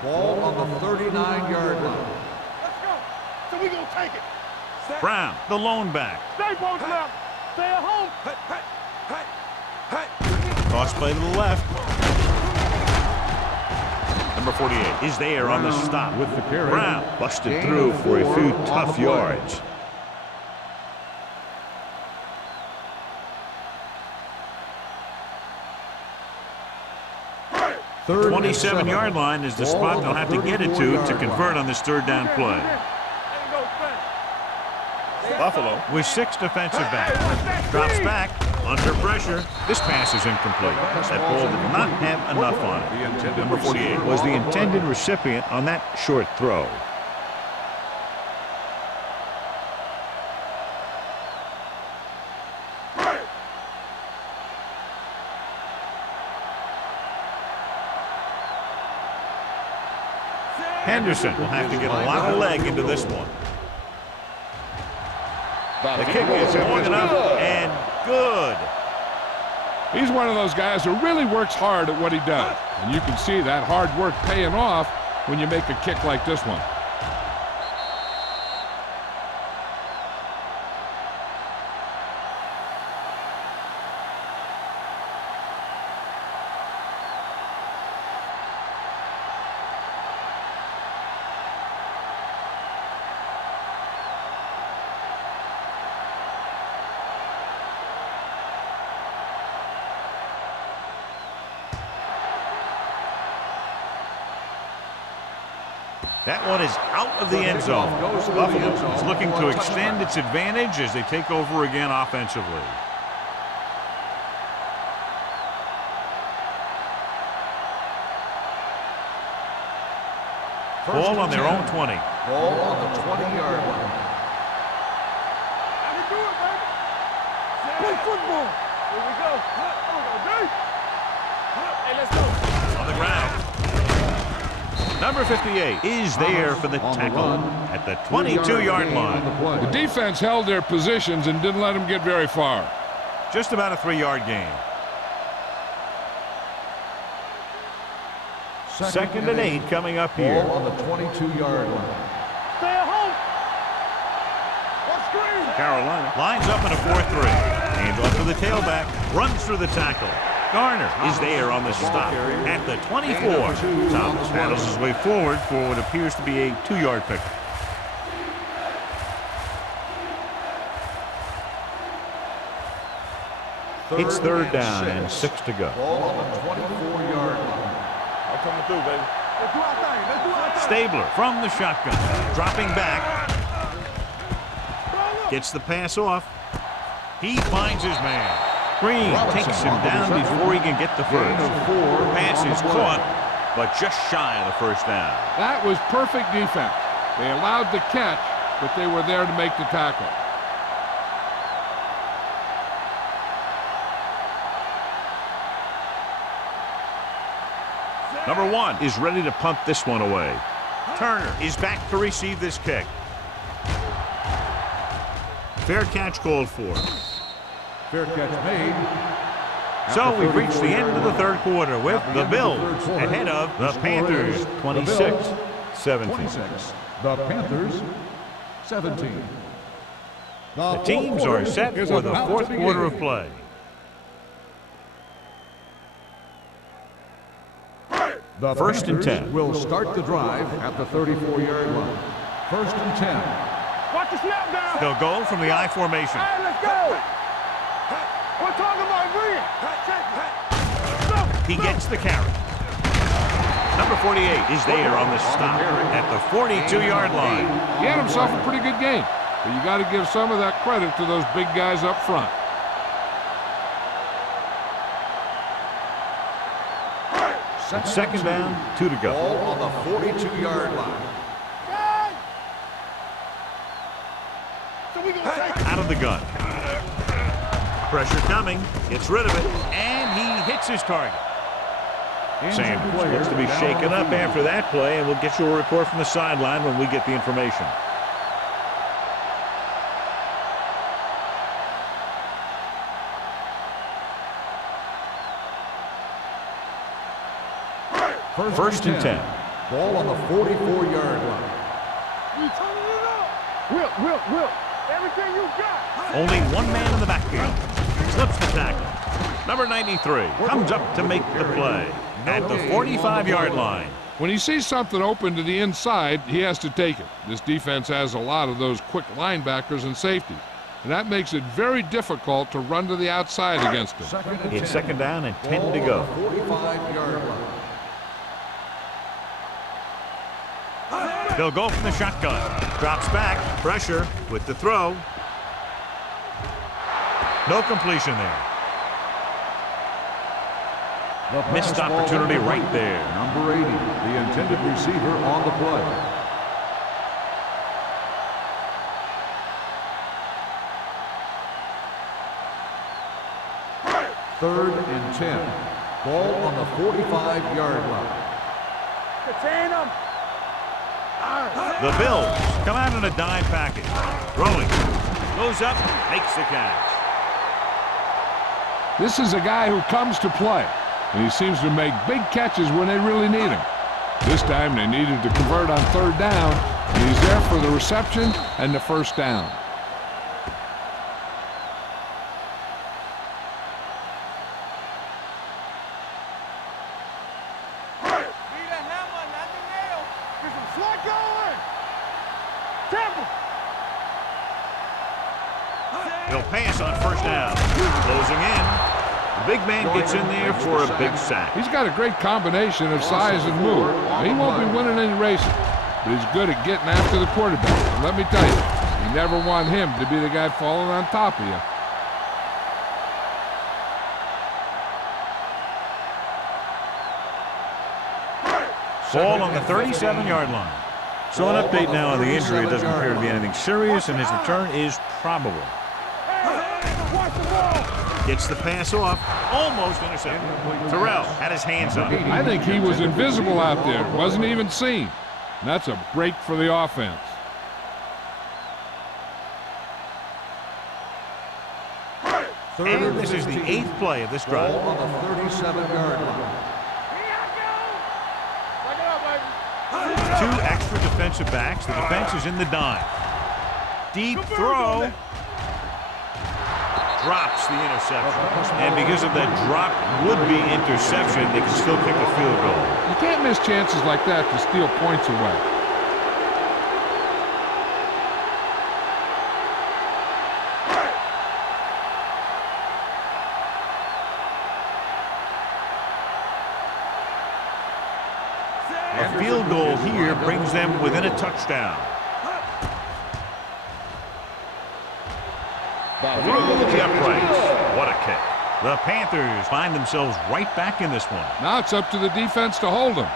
Ball on the 39-yard line. Let's go. So we gonna take it. Brown, the lone back. Stay post left. Stay at home. Toss play to the left. Number 48 is there on the stop. With the carry. Brown busted through for a few tough yards. The 27-yard line is the spot they'll have to get it to convert on this third down play. Buffalo with 6 defensive backs. Drops back, under pressure. This pass is incomplete. That ball did not have enough on it. Number 48 was the intended recipient on that short throw. Henderson will have to get a lot of leg into this one. The kick is long enough and good. He's one of those guys who really works hard at what he does. And you can see that hard work paying off when you make a kick like this one. That one is out of the end zone. Buffalo is looking to extend its advantage as they take over again offensively. Ball on their own 20. Ball on the 20-yard line. Play football. Here we go. Hey, let's go. On the ground. Number 58 is there for the tackle at the 22-yard line. The defense held their positions and didn't let them get very far. Just about a 3-yard gain. Second and 8 coming up here. Ball on the 22-yard line. Stay at home. What screen? Carolina lines up in a 4-3. Hands off to the tailback. Runs through the tackle. Garner is there on the stop at the 24. Thomas paddles his way forward for what appears to be a 2-yard pickup. It's third down and 6 to go. Ball on the 24-yard line. I'm coming through, baby. Let's do our thing. Let's do our thing. Stabler from the shotgun. Dropping back. Gets the pass off. He finds his man. Green takes him down before he can get the first. Pass is caught, but just shy of the first down. That was perfect defense. They allowed the catch, but they were there to make the tackle. Number 1 is ready to punt this one away. Turner is back to receive this kick. Fair catch called for. Fair catch made. So we've reached the end of the third quarter with the Bills ahead of the Panthers 26, 17. 26. The Panthers, 17. The teams are set for the fourth quarter of play. The First and Panthers 10. will start the drive at the 34-yard line. First and 10. Watch the snap down. They'll go from the I formation. Hey, let's go. We're talking about green. He gets the carry. Number 48 is there on the stop at the 42-yard line. He had himself a pretty good game, but you got to give some of that credit to those big guys up front. Second down, 2 to go. Ball on the 42-yard line. Out of the gun. Pressure coming. Gets rid of it, and he hits his target. Sanders looks to be shaken up after that play, and we'll get you a report from the sideline when we get the information. First and 10. Ball on the 44-yard line. Will. Everything you got. Only one man in the backfield. Slips the tackle. Number 93 comes up to make the play at the 45-yard line. When he sees something open to the inside, he has to take it. This defense has a lot of those quick linebackers and safeties, and that makes it very difficult to run to the outside against him. It's second down and 10 to go. 45-yard line. They'll go from the shotgun. Drops back. Pressure with the throw. No completion there. Missed opportunity right there. Number 80, the intended receiver on the play. Third and 10. Ball on the 45-yard line. Contain them. The Bills come out in a dime package. Throwing. Goes up. Makes the catch. This is a guy who comes to play, and he seems to make big catches when they really need him. This time they needed to convert on third down, and he's there for the reception and the first down. He'll pass on first down. Closing in. The big man gets in there for a big sack. He's got a great combination of size and move. Now, he won't be winning any races, but he's good at getting after the quarterback. And let me tell you, you never want him to be the guy falling on top of you. Ball on the 37-yard line. So an update now on the injury. It doesn't appear to be anything serious, and his return is probable. Gets the pass off. Almost intercepted. Terrell had his hands up. I think he was invisible out there. Wasn't even seen. And that's a break for the offense. And this is the 8th play of this drive. Ball on the 37-yard line. Two extra defensive backs. The defense is in the dime. Deep throw. Drops the interception. And because of that drop would-be interception, they can still kick a field goal. You can't miss chances like that to steal points away. A field goal here brings them within a touchdown. Through the uprights. What a kick. The Panthers find themselves right back in this one. Now it's up to the defense to hold them.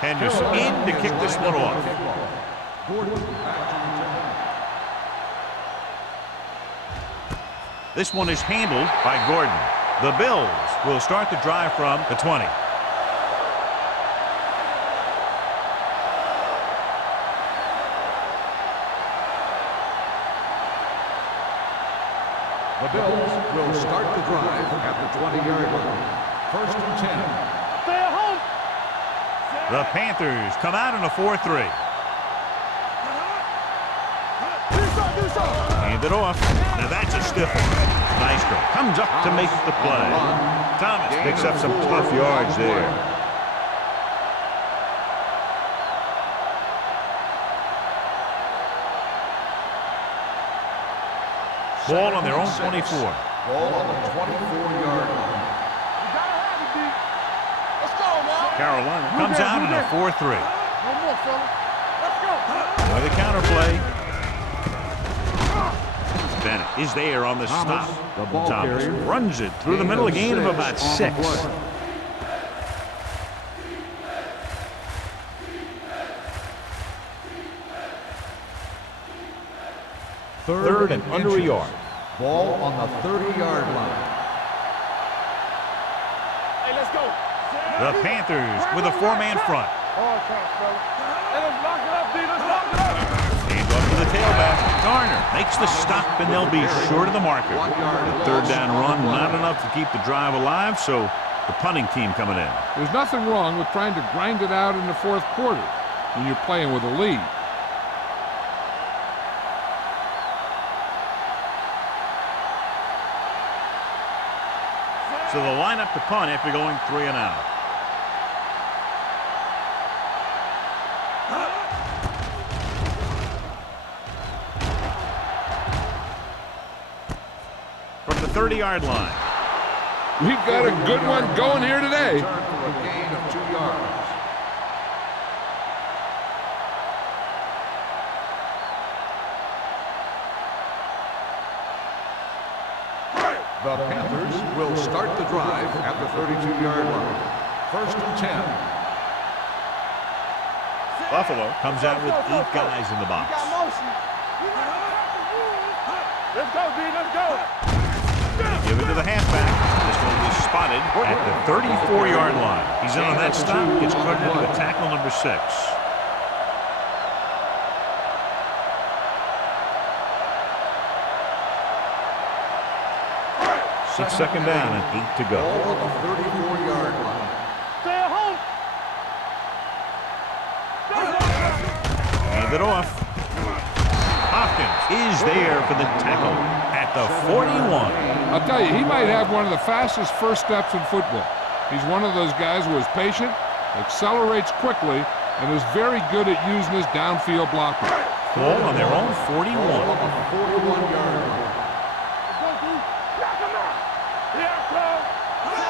Henderson in to kick this one off. This one is handled by Gordon. The Bills will start the drive from the 20. The Bills will start the drive at the 20-yard line. First and 10. Stay at home. The Panthers come out in a 4-3. Do so. Hand it off. Now that's a stiff one. Nice go. Comes up to make the play. Thomas picks up some tough yards there. Ball on their own 24. Ball on the 24-yard line. Let's go now. Carolina comes out in a 4-3. One more, fella. Let's go. With a counterplay. Bennett is there on the stop. the ball Thomas carrier. runs it through the middle, a gain of about 6. Third and under a yard. Ball on the 30-yard line. Hey, let's go. The Panthers with a 4-man front. Hard count, fella. Hey, let's lock it up, D. Let's lock it up. Hand off to the tailback. Garner makes the stop, and they'll be short of the marker. The third down run, not enough to keep the drive alive, so the punting team coming in. There's nothing wrong with trying to grind it out in the fourth quarter when you're playing with a lead. So they'll line up to punt after going 3 and out. From the 30-yard line. We've got a good one going here today. Return for a gain of 2 yards. The Panthers will start the drive at the 32-yard line. First and 10. Buffalo comes out with 8 guys in the box. Let's go, D. Let's go. Give it to the halfback. This one was spotted at the 34-yard line. He's in on that stop. Gets credited with tackle number 6. It's second down and 8 to go. Ball on the 34-yard line. Stay at home. Hand it off. Hopkins is there for the tackle at the 41. I'll tell you, he might have one of the fastest first steps in football. He's one of those guys who is patient, accelerates quickly, and is very good at using his downfield blocker. Ball on their own 41. Ball on the 41-yard line.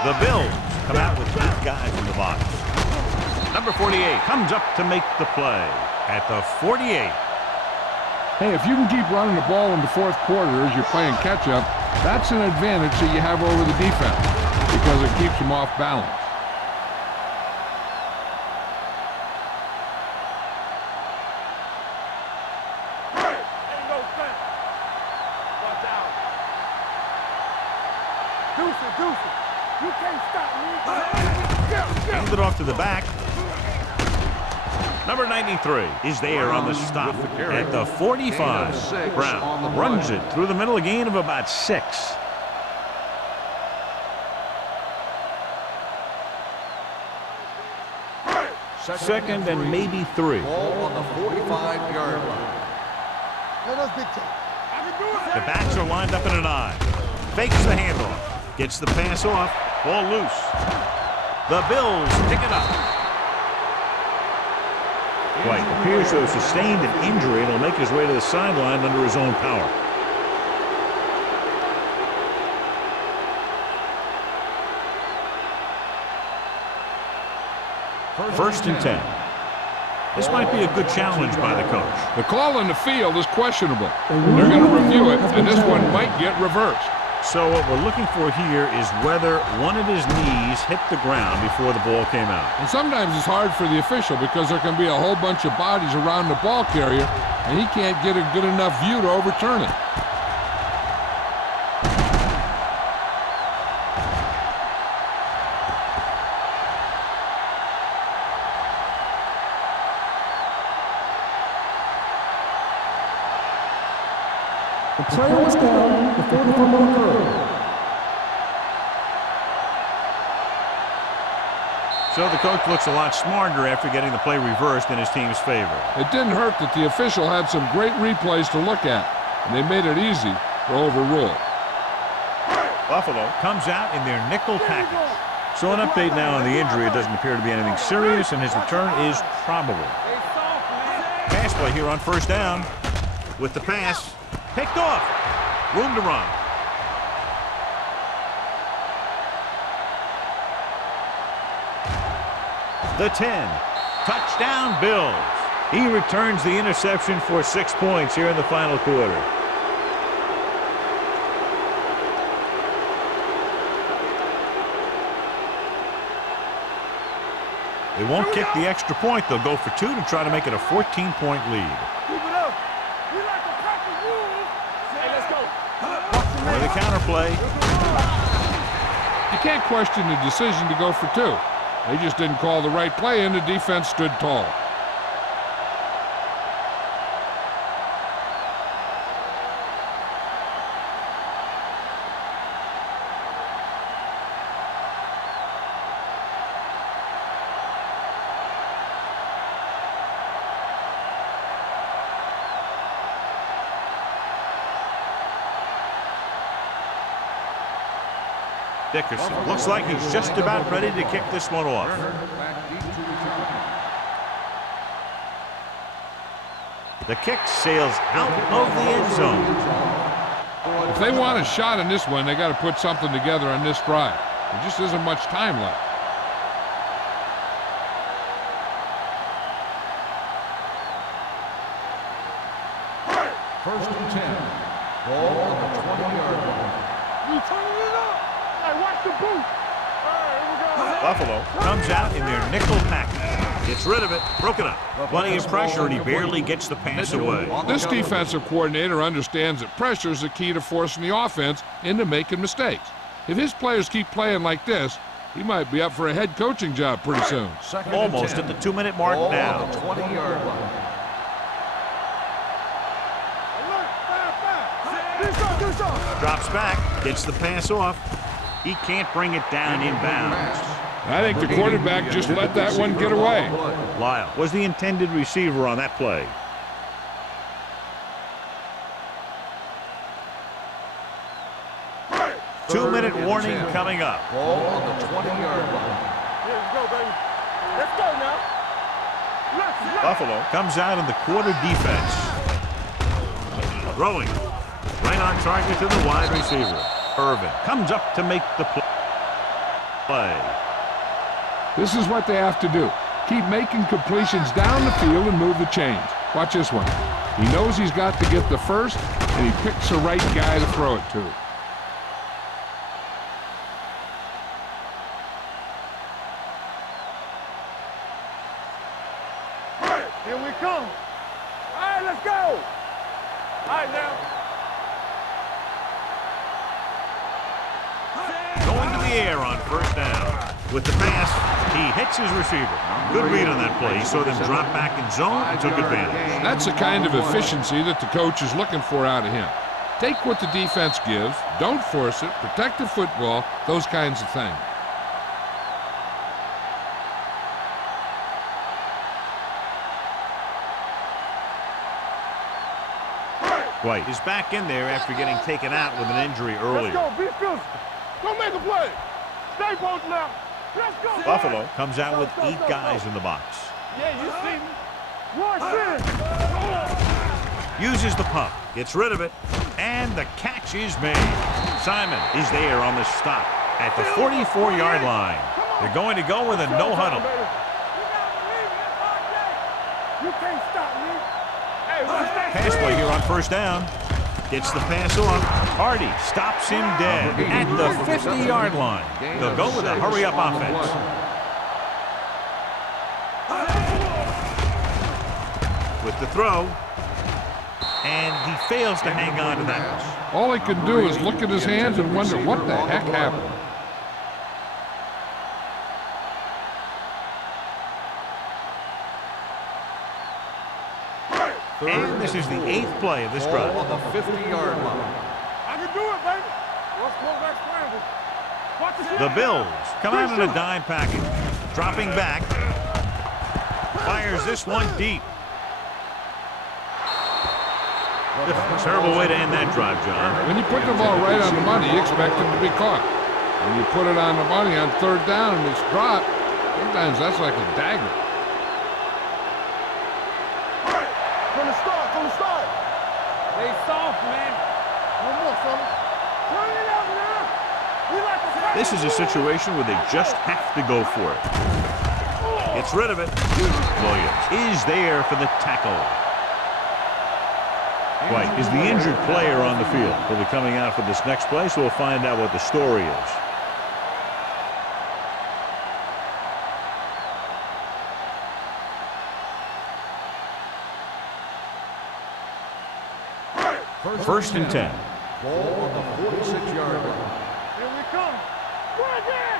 The Bills come out with 8 guys in the box. Number 48 comes up to make the play at the 48. Hey, if you can keep running the ball in the fourth quarter as you're playing catch-up, that's an advantage that you have over the defense because it keeps them off balance. Ain't no sense. Watch out. Deuce it. You can't stop me. Hand it off to the back. Number 93 is there on the stop at the 45. Brown runs it through the middle, a gain of about 6. Second and maybe 3. Ball on the 45-yard line. The backs are lined up in an I. Fakes the handoff. Gets the pass off. Ball loose. The Bills pick it up. White appears to have sustained an injury and will make his way to the sideline under his own power. First and 10. This might be a good challenge by the coach. The call on the field is questionable. They're going to review it, and this one might get reversed. So what we're looking for here is whether one of his knees hit the ground before the ball came out. And sometimes it's hard for the official because there can be a whole bunch of bodies around the ball carrier, and he can't get a good enough view to overturn it. The player was down before the fumble occurred. So the coach looks a lot smarter after getting the play reversed in his team's favor. It didn't hurt that the official had some great replays to look at, and they made it easy to overrule. Buffalo comes out in their nickel package. So an update now on the injury. It doesn't appear to be anything serious, and his return is probable. Pass play here on first down. With the pass, picked off. Room to run. The 10. Touchdown, Bills. He returns the interception for 6 points here in the final quarter. They won't kick the extra point. They'll go for 2 to try to make it a 14-point lead. Keep it up. We like to pack the rules. Hey, let's go. For the counterplay. You can't question the decision to go for 2. They just didn't call the right play, and the defense stood tall. Dickerson looks like he's just about ready to kick this one off. The kick sails out of the end zone. If they want a shot in this one, they got to put something together on this drive. There just isn't much time left. First and 10. Ball on the 20-yard line. We turning it up. Hey, watch the boot. All right, here we go. Buffalo comes out in their nickel package. Gets rid of it, broken up. Plenty of pressure, and he barely gets the pass away. This defensive coordinator understands that pressure is the key to forcing the offense into making mistakes. If his players keep playing like this, he might be up for a head coaching job pretty soon. Almost at the 2-minute mark now. Ball on the 20-yard line. Drops back, gets the pass off. He can't bring it down inbounds. I think the quarterback just let that one get away. Lyle was the intended receiver on that play. Two-minute warning coming up. Ball on the 20-yard line. Here we go, baby. Let's go now. Buffalo comes out in the quarter defense. Throwing. Right on target to the wide receiver. Irvin comes up to make the play. This is what they have to do. Keep making completions down the field and move the chains. Watch this one. He knows he's got to get the first, and he picks the right guy to throw it to. Here we come. All right, let's go. All right, now. Going to the air on first down. With the pass, he hits his receiver. Good read on that play. He saw them drop back in zone and took advantage. That's the kind of efficiency that the coach is looking for out of him. Take what the defense gives, don't force it, protect the football, those kinds of things. White is back in there after getting taken out with an injury earlier. Let's go, be physical. Don't make a play. Stay both now. Let's go. Buffalo comes out with 8 guys in the box. Yeah, you see me. Watch this. Uses the pump, gets rid of it, and the catch is made. Simon is there on the stop at the 44-yard line. They're going to go with a no huddle. You can't stop me. Hey, watch that. Pass play here on first down. Gets the pass off. Hardy stops him dead at the 50-yard line. They'll go with a hurry-up offense. With the throw. And he fails to hang on to that. All he can do is look at his hands and wonder what the heck happened. And this is the 8th play of this drive. On the 50-yard line. I can do it, baby. Let's close that scramble. Watch the The Bills come out in a dime package. Dropping back. Fires this one deep. Terrible way to end that drive, John. When you put the ball right on the money, you expect it to be caught. When you put it on the money on 3rd down and it's dropped, sometimes that's like a dagger. From the start. They soft, man. No more, fella. Turn it up now. We like to say. This is a situation where they just have to go for it. Gets rid of it. Williams is there for the tackle. White is the injured player on the field. He'll be coming out for this next play, so we'll find out what the story is. First and 10. Ball on the 46-yard line. Here we come. Right there.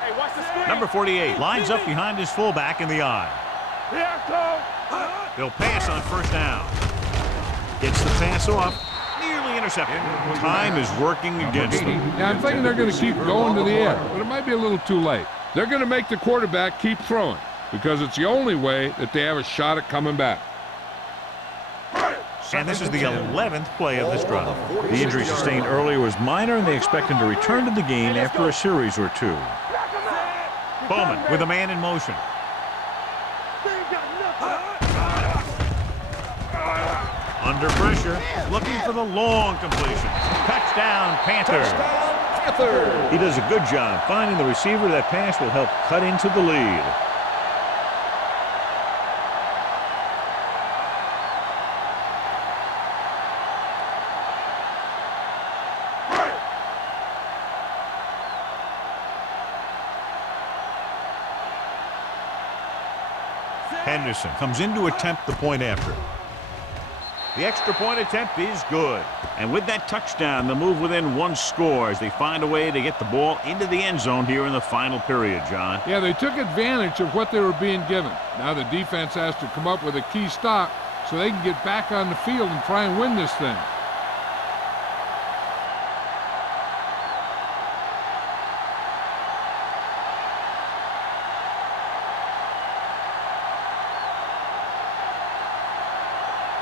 Hey, watch the screen. Number 48 lines up behind his fullback in the eye. Here I come. They'll pass on 1st down. Gets the pass off. Nearly intercepted. Time is working against them. Yeah, I'm thinking they're going to keep going to the air, but it might be a little too late. They're going to make the quarterback keep throwing because it's the only way that they have a shot at coming back. And this is the 11th play of this drive. The injury sustained earlier was minor, and they expect him to return to the game after a series or two. Bowman with a man in motion. Under pressure, looking for the long completion. Touchdown, Panthers. He does a good job finding the receiver. That pass will help cut into the lead. Henderson comes in to attempt the point after. The extra point attempt is good. And with that touchdown, they'll move within 1 score as they find a way to get the ball into the end zone here in the final period, John. Yeah, they took advantage of what they were being given. Now the defense has to come up with a key stop so they can get back on the field and try and win this thing.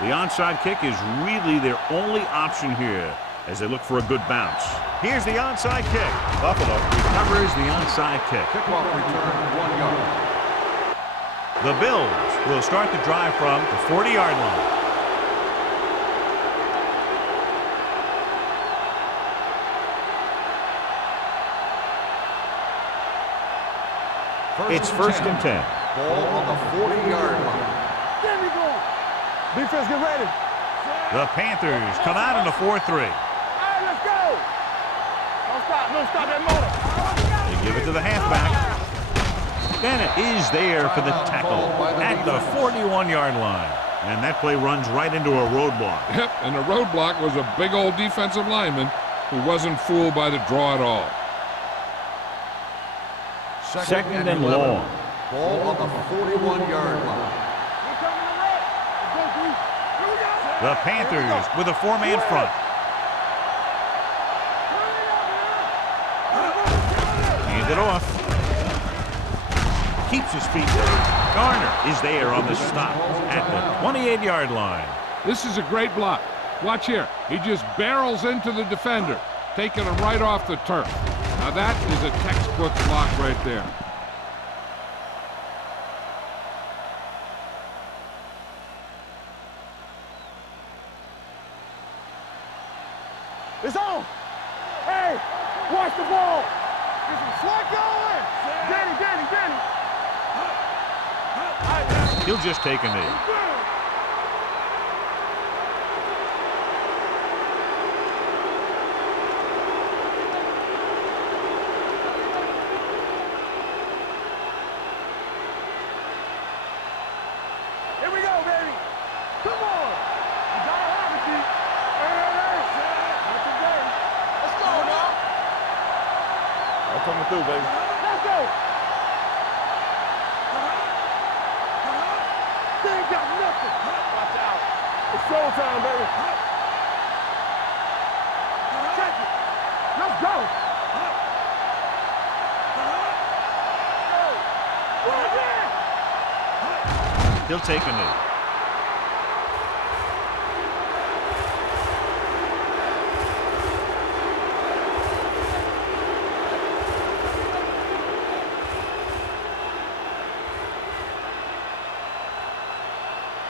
The onside kick is really their only option here as they look for a good bounce. Here's the onside kick. Buffalo recovers the onside kick. Kickoff return 1 yard. The Bills will start the drive from the 40-yard line. It's 1st and 10. Ball on the 40-yard line. There we go. Defense, get ready. The Panthers come out in a 4-3. All right, let's go. Don't stop that motor. They give it to the halfback. Bennett is there for the tackle at the 41-yard line. And that play runs right into a roadblock. Yep, and the roadblock was a big old defensive lineman who wasn't fooled by the draw at all. Second and long. Ball on the 41-yard line. The Panthers with a 4-man front. Hand it off. Keeps his feet there. Garner is there on the stop at the 28-yard line. This is a great block. Watch here. He just barrels into the defender, taking him right off the turf. Now that is a textbook block right there. It's on. Hey, watch the ball. Get some slack going. Danny. He'll just take a knee. Here we go, baby. Come on. You gotta have it, Pete. Not today. Let's go now. I'm coming through, baby. Let's go. They ain't got nothing. Watch out. showtime, baby. Check it. Let's go. He'll take a knee.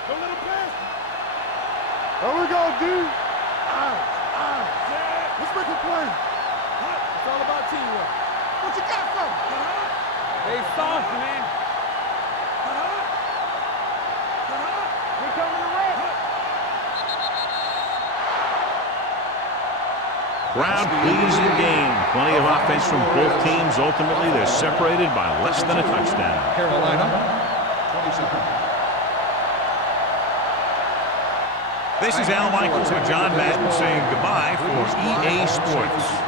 Don't let him pass. There we go, D. Let's make a play. It's all about teamwork. What you got from him? They soft, man. Here coming the red. Crowd pleasing game. Plenty of offense from both teams. Ultimately, they're separated by less than a touchdown. Carolina, 27. This is Al Michaels and John Madden saying goodbye for EA Sports.